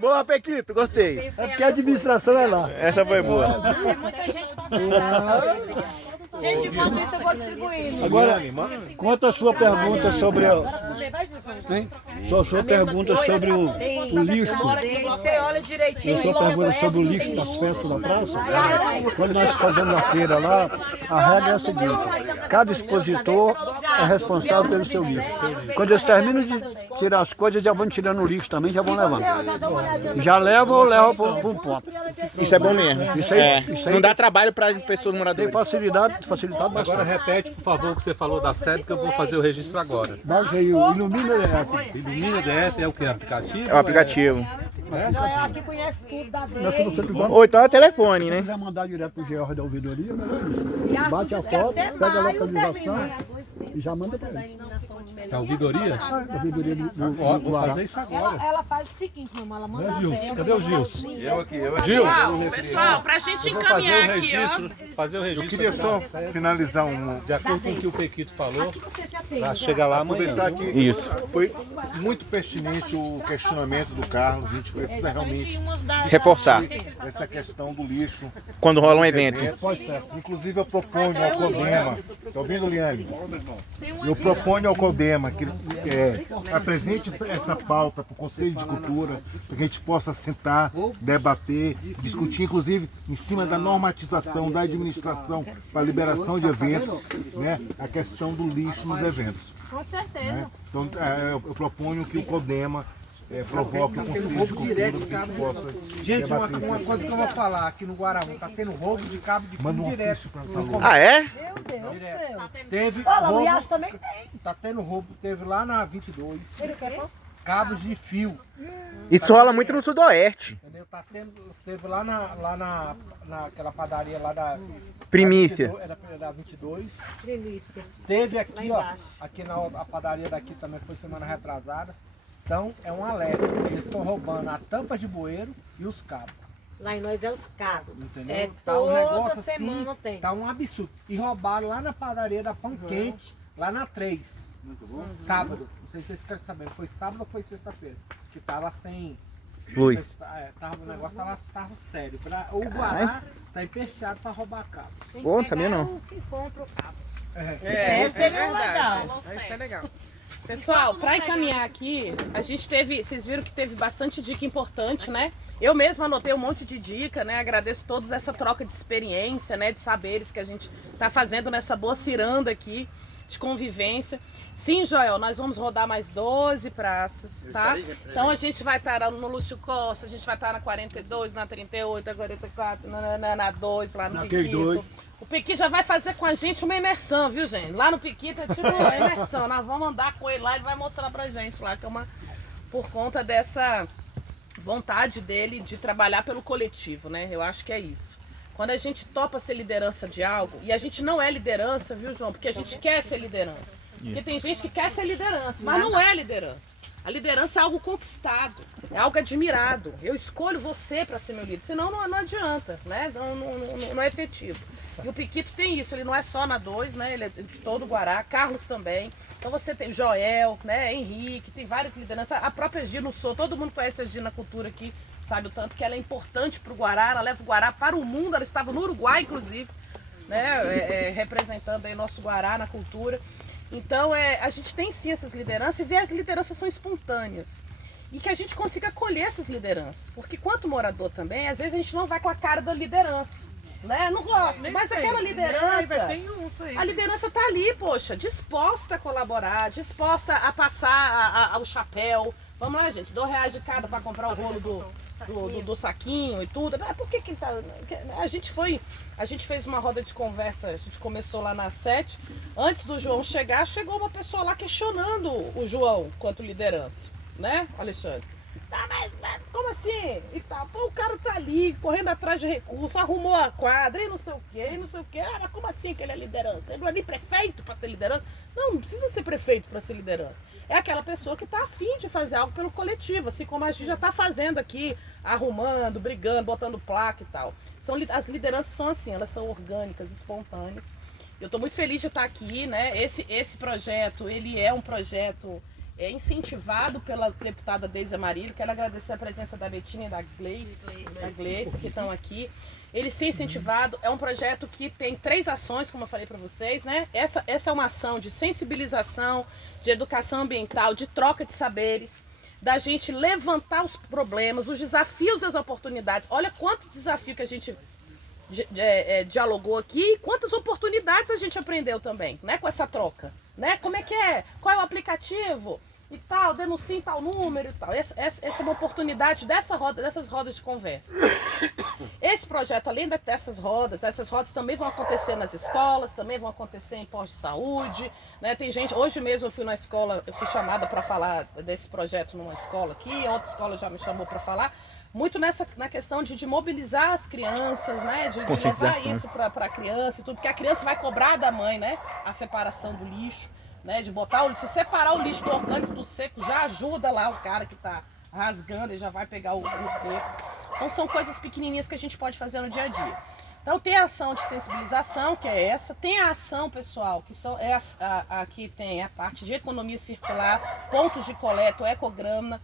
Boa, Pequito, gostei. É porque a administração é lá. Essa foi boa. É muita gente concentrada. Gente, enquanto isso eu vou distribuindo. Agora, quanto a sua pergunta sobre hein? Sua pergunta sobre o lixo. Você olha direitinho. A sua pergunta sobre o lixo das festas da praça. Quando nós fazemos a feira lá, a regra é a seguinte: cada expositor é responsável pelo seu lixo. Quando eles terminam de tirar as coisas, já vão tirando o lixo também, já vão levando. Já levam ou levam para um ponto. Isso é bom mesmo. Isso aí, É. isso aí Não dá trabalho para pessoas tem moradoras. facilitado Agora bastante. repete, por favor, o que você falou da sede, que eu vou fazer o registro agora. Baixa aí o Ilumina DF. Ilumina DF é o que? Aplicativo? É o aplicativo. Ela aqui conhece tudo da Mas se você quiser, Ou então é telefone, se né? quiser mandar direto pro GR da ouvidoria, melhor isso. Bate a foto, pega a localização e já manda para ele. É a ouvidoria? A ouvidoria do Ó, vou Guará. fazer isso agora. Ela faz o seguinte, mamãe, ela manda Né, Gilson? Cadê o Gilson? Eu aqui. Gil, Pessoal, pra gente eu vou fazer encaminhar o aqui, ó. registro. Fazer o registro. Eu queria só finalizar De acordo com o que o Pequito falou, pra chegar lá amanhã. aproveitar que Isso. foi muito pertinente o questionamento do Carlos. A gente precisa realmente Reforçar. essa questão do lixo. Quando rola um evento. Inclusive eu proponho ao CODEMA, tá ouvindo, Liane? Eu proponho ao CODEMA que apresente essa pauta para o Conselho de Cultura, para que a gente possa sentar, debater, discutir, inclusive em cima da normatização da administração para a liberação de eventos, né, a questão do lixo nos eventos. Com certeza. Né? Então eu proponho que o CODEMA provoque tá o tendo conflito roubo de cultura direto de que a cabo gente de possa fogo. Gente, uma debater coisa que eu vou falar aqui no Guarambu, tá tendo roubo de cabo de Manda fogo um direto. ofício pra No cá. comércio. Ah, é? Meu Deus do Direto. céu. Teve Olha, o roubo, Riacho também tem. tá tendo roubo, teve lá na 22, Ele quer pão? cabos de fio. Isso rola muito no sudoeste. Entendeu? Tá tendo, teve lá naquela padaria lá da... Primícia. Era da 22. Delícia. Teve Lá aqui, ó, embaixo. aqui a padaria daqui também foi semana retrasada. Então é um alerta. Eles estão roubando a tampa de bueiro e os cabos. Lá em nós é os cabos. Entendeu? É Tá um toda negócio semana assim, tem. tá um absurdo. E roubaram lá na padaria da Pão Quente, lá na 3. Muito bom. Sábado. Não sei se vocês querem saber. Foi sábado ou foi sexta-feira? Que tava sem Luz. O negócio tava sério. O Guará tá empesteado pra roubar cabo. Tem Pô, não que sabia pegar não. o que compra o cabo. Seria legal. Isso é legal. Pessoal, para encaminhar aqui, a gente teve, vocês viram que teve bastante dica importante, né? Eu mesma anotei um monte de dica, né? Agradeço todos essa troca de experiência, né? De saberes que a gente tá fazendo nessa boa ciranda aqui de convivência. Sim, Joel, nós vamos rodar mais 12 praças, tá? Então a gente vai estar no Lúcio Costa, a gente vai estar na 42, na 38, na 44, na 2, lá no Piquito. O Piquito já vai fazer com a gente uma imersão, viu, gente? Lá no Piquito é tipo uma imersão. Nós vamos andar com ele lá e ele vai mostrar pra gente lá, que é uma... por conta dessa vontade dele de trabalhar pelo coletivo, né? Eu acho que é isso. Quando a gente topa ser liderança de algo, e a gente não é liderança, viu, João? Porque a gente quer ser liderança. Porque tem gente que quer ser liderança, mas não é liderança. A liderança é algo conquistado, é algo admirado. Eu escolho você para ser meu líder, senão não adianta, né? Não é efetivo. E o Piquito tem isso, ele não é só na 2, né? Ele é de todo o Guará, Carlos também. Então você tem Joel, né? Henrique, tem várias lideranças. A própria Gina Sou, todo mundo conhece a Gina Cultura aqui, sabe o tanto que ela é importante para o Guará, ela leva o Guará para o mundo, ela estava no Uruguai, inclusive, né? Representando aí nosso Guará na cultura. Então, a gente tem sim essas lideranças e as lideranças são espontâneas. E que a gente consiga colher essas lideranças. Porque quanto morador também, às vezes a gente não vai com a cara da liderança. Né? Não gosto, mas aquela liderança, a liderança tá ali, poxa, disposta a colaborar, disposta a passar o chapéu. Vamos lá, gente, R$2 de cada para comprar o rolo do saquinho e tudo. Por que tá... A gente fez uma roda de conversa, a gente começou lá na 7. Antes do João chegar, chegou uma pessoa lá questionando o João quanto liderança, né, Alexandre? Ah, mas como assim? E tal. Pô, o cara tá ali, correndo atrás de recursos, arrumou a quadra e não sei o quê, não sei o quê. Ah, mas como assim que ele é liderança? Ele não é nem prefeito para ser liderança? Não precisa ser prefeito para ser liderança. É aquela pessoa que tá afim de fazer algo pelo coletivo, assim como a gente já tá fazendo aqui, arrumando, brigando, botando placa e tal. As lideranças são assim, elas são orgânicas, espontâneas. Eu tô muito feliz de estar aqui, né? Esse projeto, ele é um projeto... incentivado pela deputada Deise Amarillo. Quero agradecer a presença da Betina e da Gleice, que estão aqui. Ele ser incentivado é um projeto que tem 3 ações, como eu falei para vocês, né? Essa é uma ação de sensibilização, de educação ambiental, de troca de saberes, da gente levantar os problemas, os desafios e as oportunidades. Olha quanto desafio que a gente dialogou aqui e quantas oportunidades a gente aprendeu também, né? Com essa troca, né? Como é que é? Qual é o aplicativo? E tal, denuncie tal número e tal. Essa é uma oportunidade dessas rodas de conversa. Esse projeto, além dessas rodas, essas rodas também vão acontecer nas escolas, também vão acontecer em postos de saúde, né? Tem gente, hoje mesmo eu fui na escola, eu fui chamada para falar desse projeto numa escola aqui, outra escola já me chamou para falar, muito na questão de mobilizar as crianças, né? De levar isso para a criança e tudo, porque a criança vai cobrar da mãe, né? A separação do lixo. Né, de botar se separar o lixo do orgânico do seco, já ajuda lá o cara que tá rasgando e já vai pegar o seco. Então são coisas pequenininhas que a gente pode fazer no dia a dia. Então tem a ação de sensibilização, que é essa, tem a ação, pessoal, que aqui tem a parte de economia circular, pontos de coleta, o ecograma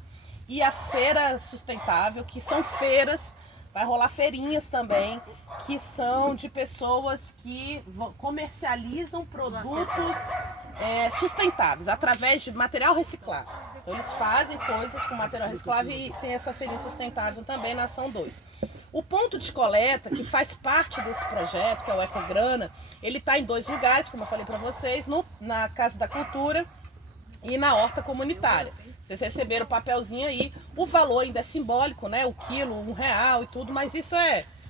e a feira sustentável, que são feiras. Vai rolar feirinhas também, que são de pessoas que comercializam produtos sustentáveis, através de material reciclável. Então eles fazem coisas com material reciclável e tem essa feirinha sustentável também na ação 2. O ponto de coleta, que faz parte desse projeto, que é o Ecograna, ele está em 2 lugares, como eu falei para vocês, na Casa da Cultura e na Horta Comunitária. Vocês receberam o papelzinho aí, o valor ainda é simbólico, né? O quilo, R$1 e tudo, mas isso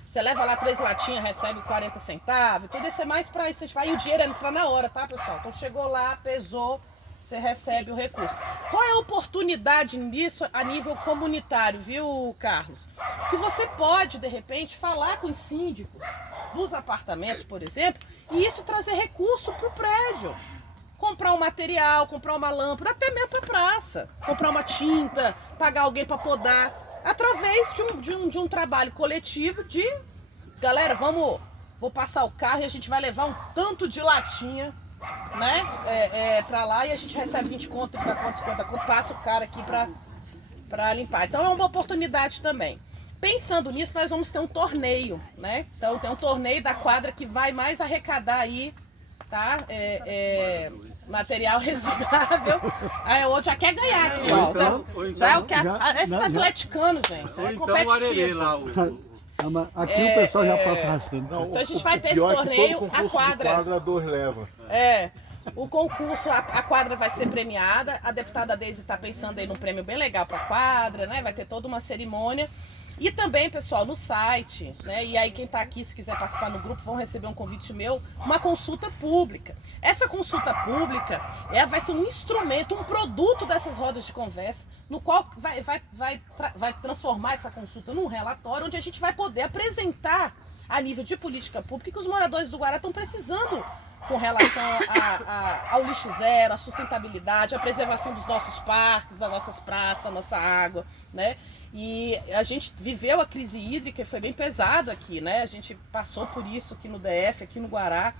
você leva lá 3 latinhas, recebe 40 centavos, tudo isso é mais para incentivar, e o dinheiro entra na hora, tá, pessoal? Então chegou lá, pesou, você recebe o recurso. Qual é a oportunidade nisso a nível comunitário, viu, Carlos? Que você pode, de repente, falar com os síndicos dos apartamentos, por exemplo, e isso trazer recurso para o prédio. Comprar um material, comprar uma lâmpada, até mesmo para praça. Comprar uma tinta, pagar alguém para podar, através de um trabalho coletivo de... Galera, vou passar o carro e a gente vai levar um tanto de latinha, né, para lá, e a gente recebe 20 conto, 30 conto, 50 conto, passa o cara aqui para limpar. Então é uma oportunidade também. Pensando nisso, nós vamos ter um torneio, né? Então tem um torneio da quadra que vai mais arrecadar aí, tá? Material reciclável. Hoje já quer ganhar aqui, ó. Já é o que esses atleticanos, gente. É competitivo. Aqui o pessoal já passa raspando. Então a gente vai ter esse torneio, a quadra 2 leva. O concurso, a quadra vai ser premiada. A deputada Deise está pensando aí num prêmio bem legal para a quadra, né? Vai ter toda uma cerimônia. E também, pessoal, no site, né? E aí quem está aqui, se quiser participar no grupo, vão receber um convite meu, uma consulta pública. Essa consulta pública vai ser um instrumento, um produto dessas rodas de conversa, no qual vai transformar essa consulta num relatório onde a gente vai poder apresentar a nível de política pública que os moradores do Guará estão precisando com relação ao lixo zero, à sustentabilidade, à preservação dos nossos parques, das nossas praças, da nossa água, né? E a gente viveu a crise hídrica e foi bem pesado aqui, né? A gente passou por isso aqui no DF, aqui no Guará.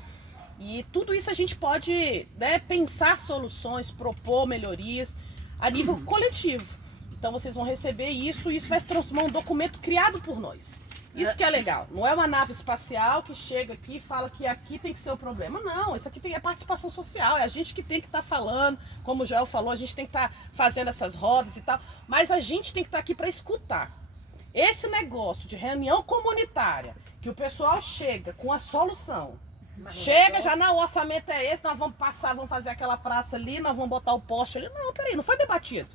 E tudo isso a gente pode, né, pensar soluções, propor melhorias a nível coletivo. Então vocês vão receber isso e isso vai se transformar em um documento criado por nós. Isso que é legal. Não é uma nave espacial que chega aqui e fala que aqui tem que ser o problema. Não, isso aqui é participação social. É a gente que tem que estar falando, como o Joel falou, a gente tem que estar fazendo essas rodas e tal. Mas a gente tem que estar aqui para escutar. Esse negócio de reunião comunitária, que o pessoal chega com a solução. Chega, já não, o orçamento é esse, nós vamos passar, vamos fazer aquela praça ali, nós vamos botar o poste ali. Não, peraí, não foi debatido.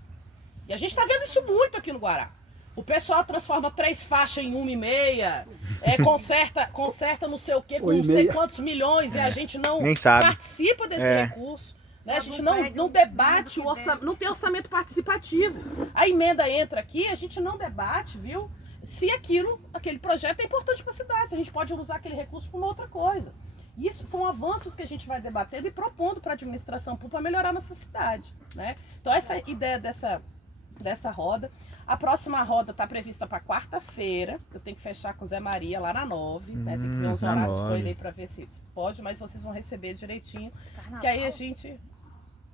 E a gente está vendo isso muito aqui no Guará. O pessoal transforma 3 faixas em 1,5, conserta não sei o que, com não sei quantos milhões, e a gente não participa desse recurso. Né? A gente não debate, não tem orçamento participativo. A emenda entra aqui, a gente não debate, viu? Se aquele projeto é importante para a cidade, se a gente pode usar aquele recurso para uma outra coisa. Isso são avanços que a gente vai debatendo e propondo para a administração pública para melhorar nossa cidade. Né? Então essa é a ideia dessa roda. A próxima roda está prevista para quarta-feira. Eu tenho que fechar com o Zé Maria lá na 9. Né? Tem que ver uns horários com ele aí para ver se pode, mas vocês vão receber direitinho. Carnaval. Que aí a gente...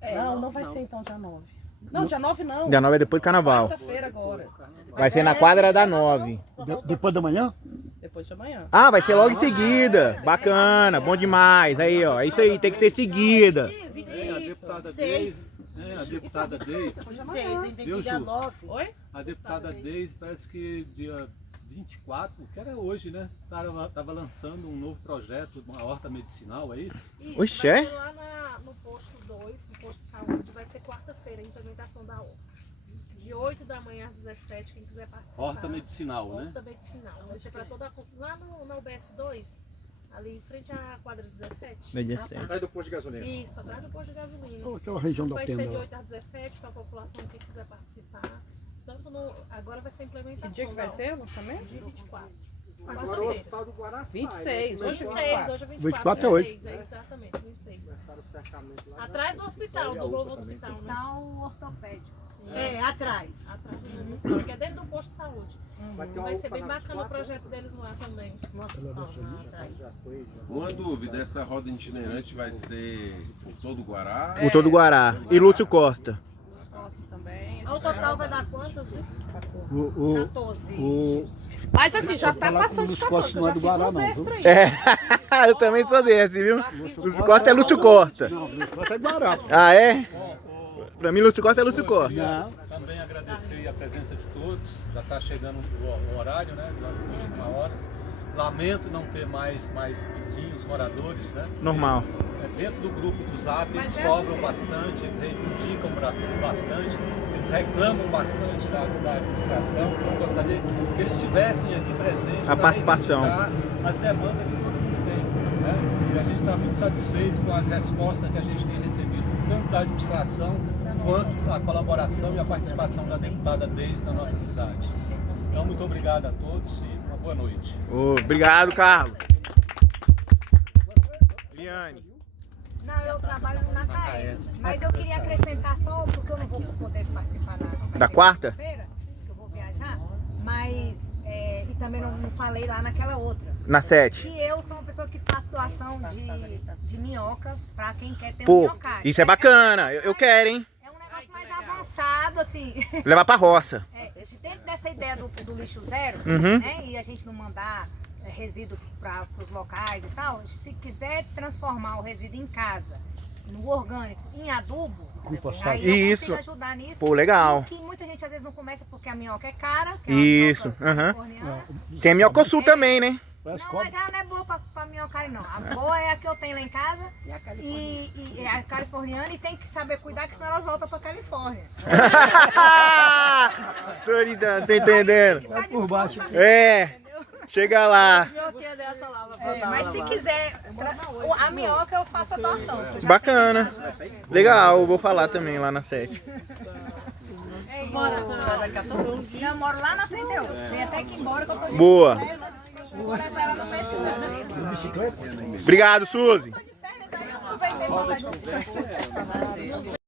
não vai ser então dia 9. Não, dia 9 não. Dia 9 é depois do carnaval. Quarta-feira agora. Vai ser na quadra da 9. Depois da manhã? Depois de amanhã. Ah, vai ser logo em seguida. Bacana, bom demais. Aí, ó, é isso aí, tem que ser seguida. A deputada Deise. A deputada Deise. Oi? A deputada Deise parece que dia 24, que era hoje, né? Tava lançando um novo projeto, uma horta medicinal, é isso? Isso, Oxê. Vai ser lá no posto 2, no posto de saúde, vai ser quarta-feira a implementação da horta. De 8 da manhã às 17, quem quiser participar. Horta medicinal, né? Horta medicinal. Vai ser para toda a... Lá na UBS 2, ali em frente à quadra 17. Atrás do posto de gasolina. Isso, atrás do posto de gasolina. Aquela região da vai tenda. Vai ser de 8 às 17 para a população que quiser participar. Agora vai ser implementação. Que dia que vai ser o lançamento? Dia 24. Agora o Hospital do Guará 26, hoje é 24. Hoje é 24 é hoje. Exatamente, 26. Atrás do hospital, do novo hospital, né? Hospital ortopédico. Atrás. Atrás do hospital, que é dentro do posto de saúde. Vai ser bem bacana o projeto deles lá também. Uma dúvida, essa roda itinerante vai ser por todo o Guará? Por todo o Guará. E Lúcio Costa. Também. O total vai dar quantos? 14. Mas assim, já tá passando de 14, eu já fiz uns extras Eu aí. também sou desse, viu? Lúcio Costa é Lúcio Costa. Não, Lúcio Costa é barato. Ah, é? Pra mim, Lúcio Costa é Lúcio Costa. Também agradecer a presença de todos. Já está chegando o horário, né? Das 21 horas. Lamento não ter mais vizinhos, moradores, né? Normal. dentro do grupo do Zap, eles Mas é cobram assim. bastante, eles reivindicam bastante, eles reclamam bastante da administração. Eu gostaria que eles estivessem aqui presentes A para participação. reivindicar as demandas que todo mundo tem. Né? E a gente está muito satisfeito com as respostas que a gente tem recebido, tanto da administração quanto a colaboração e a participação da deputada Deise na nossa cidade. Então, muito obrigado a todos e uma boa noite. Obrigado, Carlos. Liane. Não, eu trabalho na CAES, mas eu queria acrescentar só, porque eu não vou poder participar Da quarta? feira, que eu vou viajar, mas, e também não falei lá naquela outra. Na 7. Que eu sou uma pessoa que faço doação de minhoca para quem quer ter um Pô, minhocário. isso é bacana. Eu quero, hein? É um negócio mais avançado, assim. Levar pra roça. Dentro dessa ideia do lixo zero, Uhum. né, e a gente não mandar resíduo para os locais e tal, se quiser transformar o resíduo em casa, no orgânico, em adubo, aí eu Isso. consigo ajudar nisso. Pô, legal. Que muita gente às vezes não começa porque a minhoca é cara. Que Isso. É uma minhoca Aham. californiana. Tem a Minhocosul também, né? Não, mas ela não é boa pra minhocário, não. A boa é a que eu tenho lá em casa e a californiana, e tem que saber cuidar, que senão elas voltam pra Califórnia. Tô entendendo. Tá por baixo. É. Chega lá. Mas se quiser, a minhoca eu faço a doação. Eu já Bacana. Legal, vou falar também lá na 7. Eu moro lá na 38. Vem até aqui embora que eu tô de Boa. bicicleta. Vou levar ela no festival. Obrigado, Suzy. Aproveitei e vou lá de bicicleta.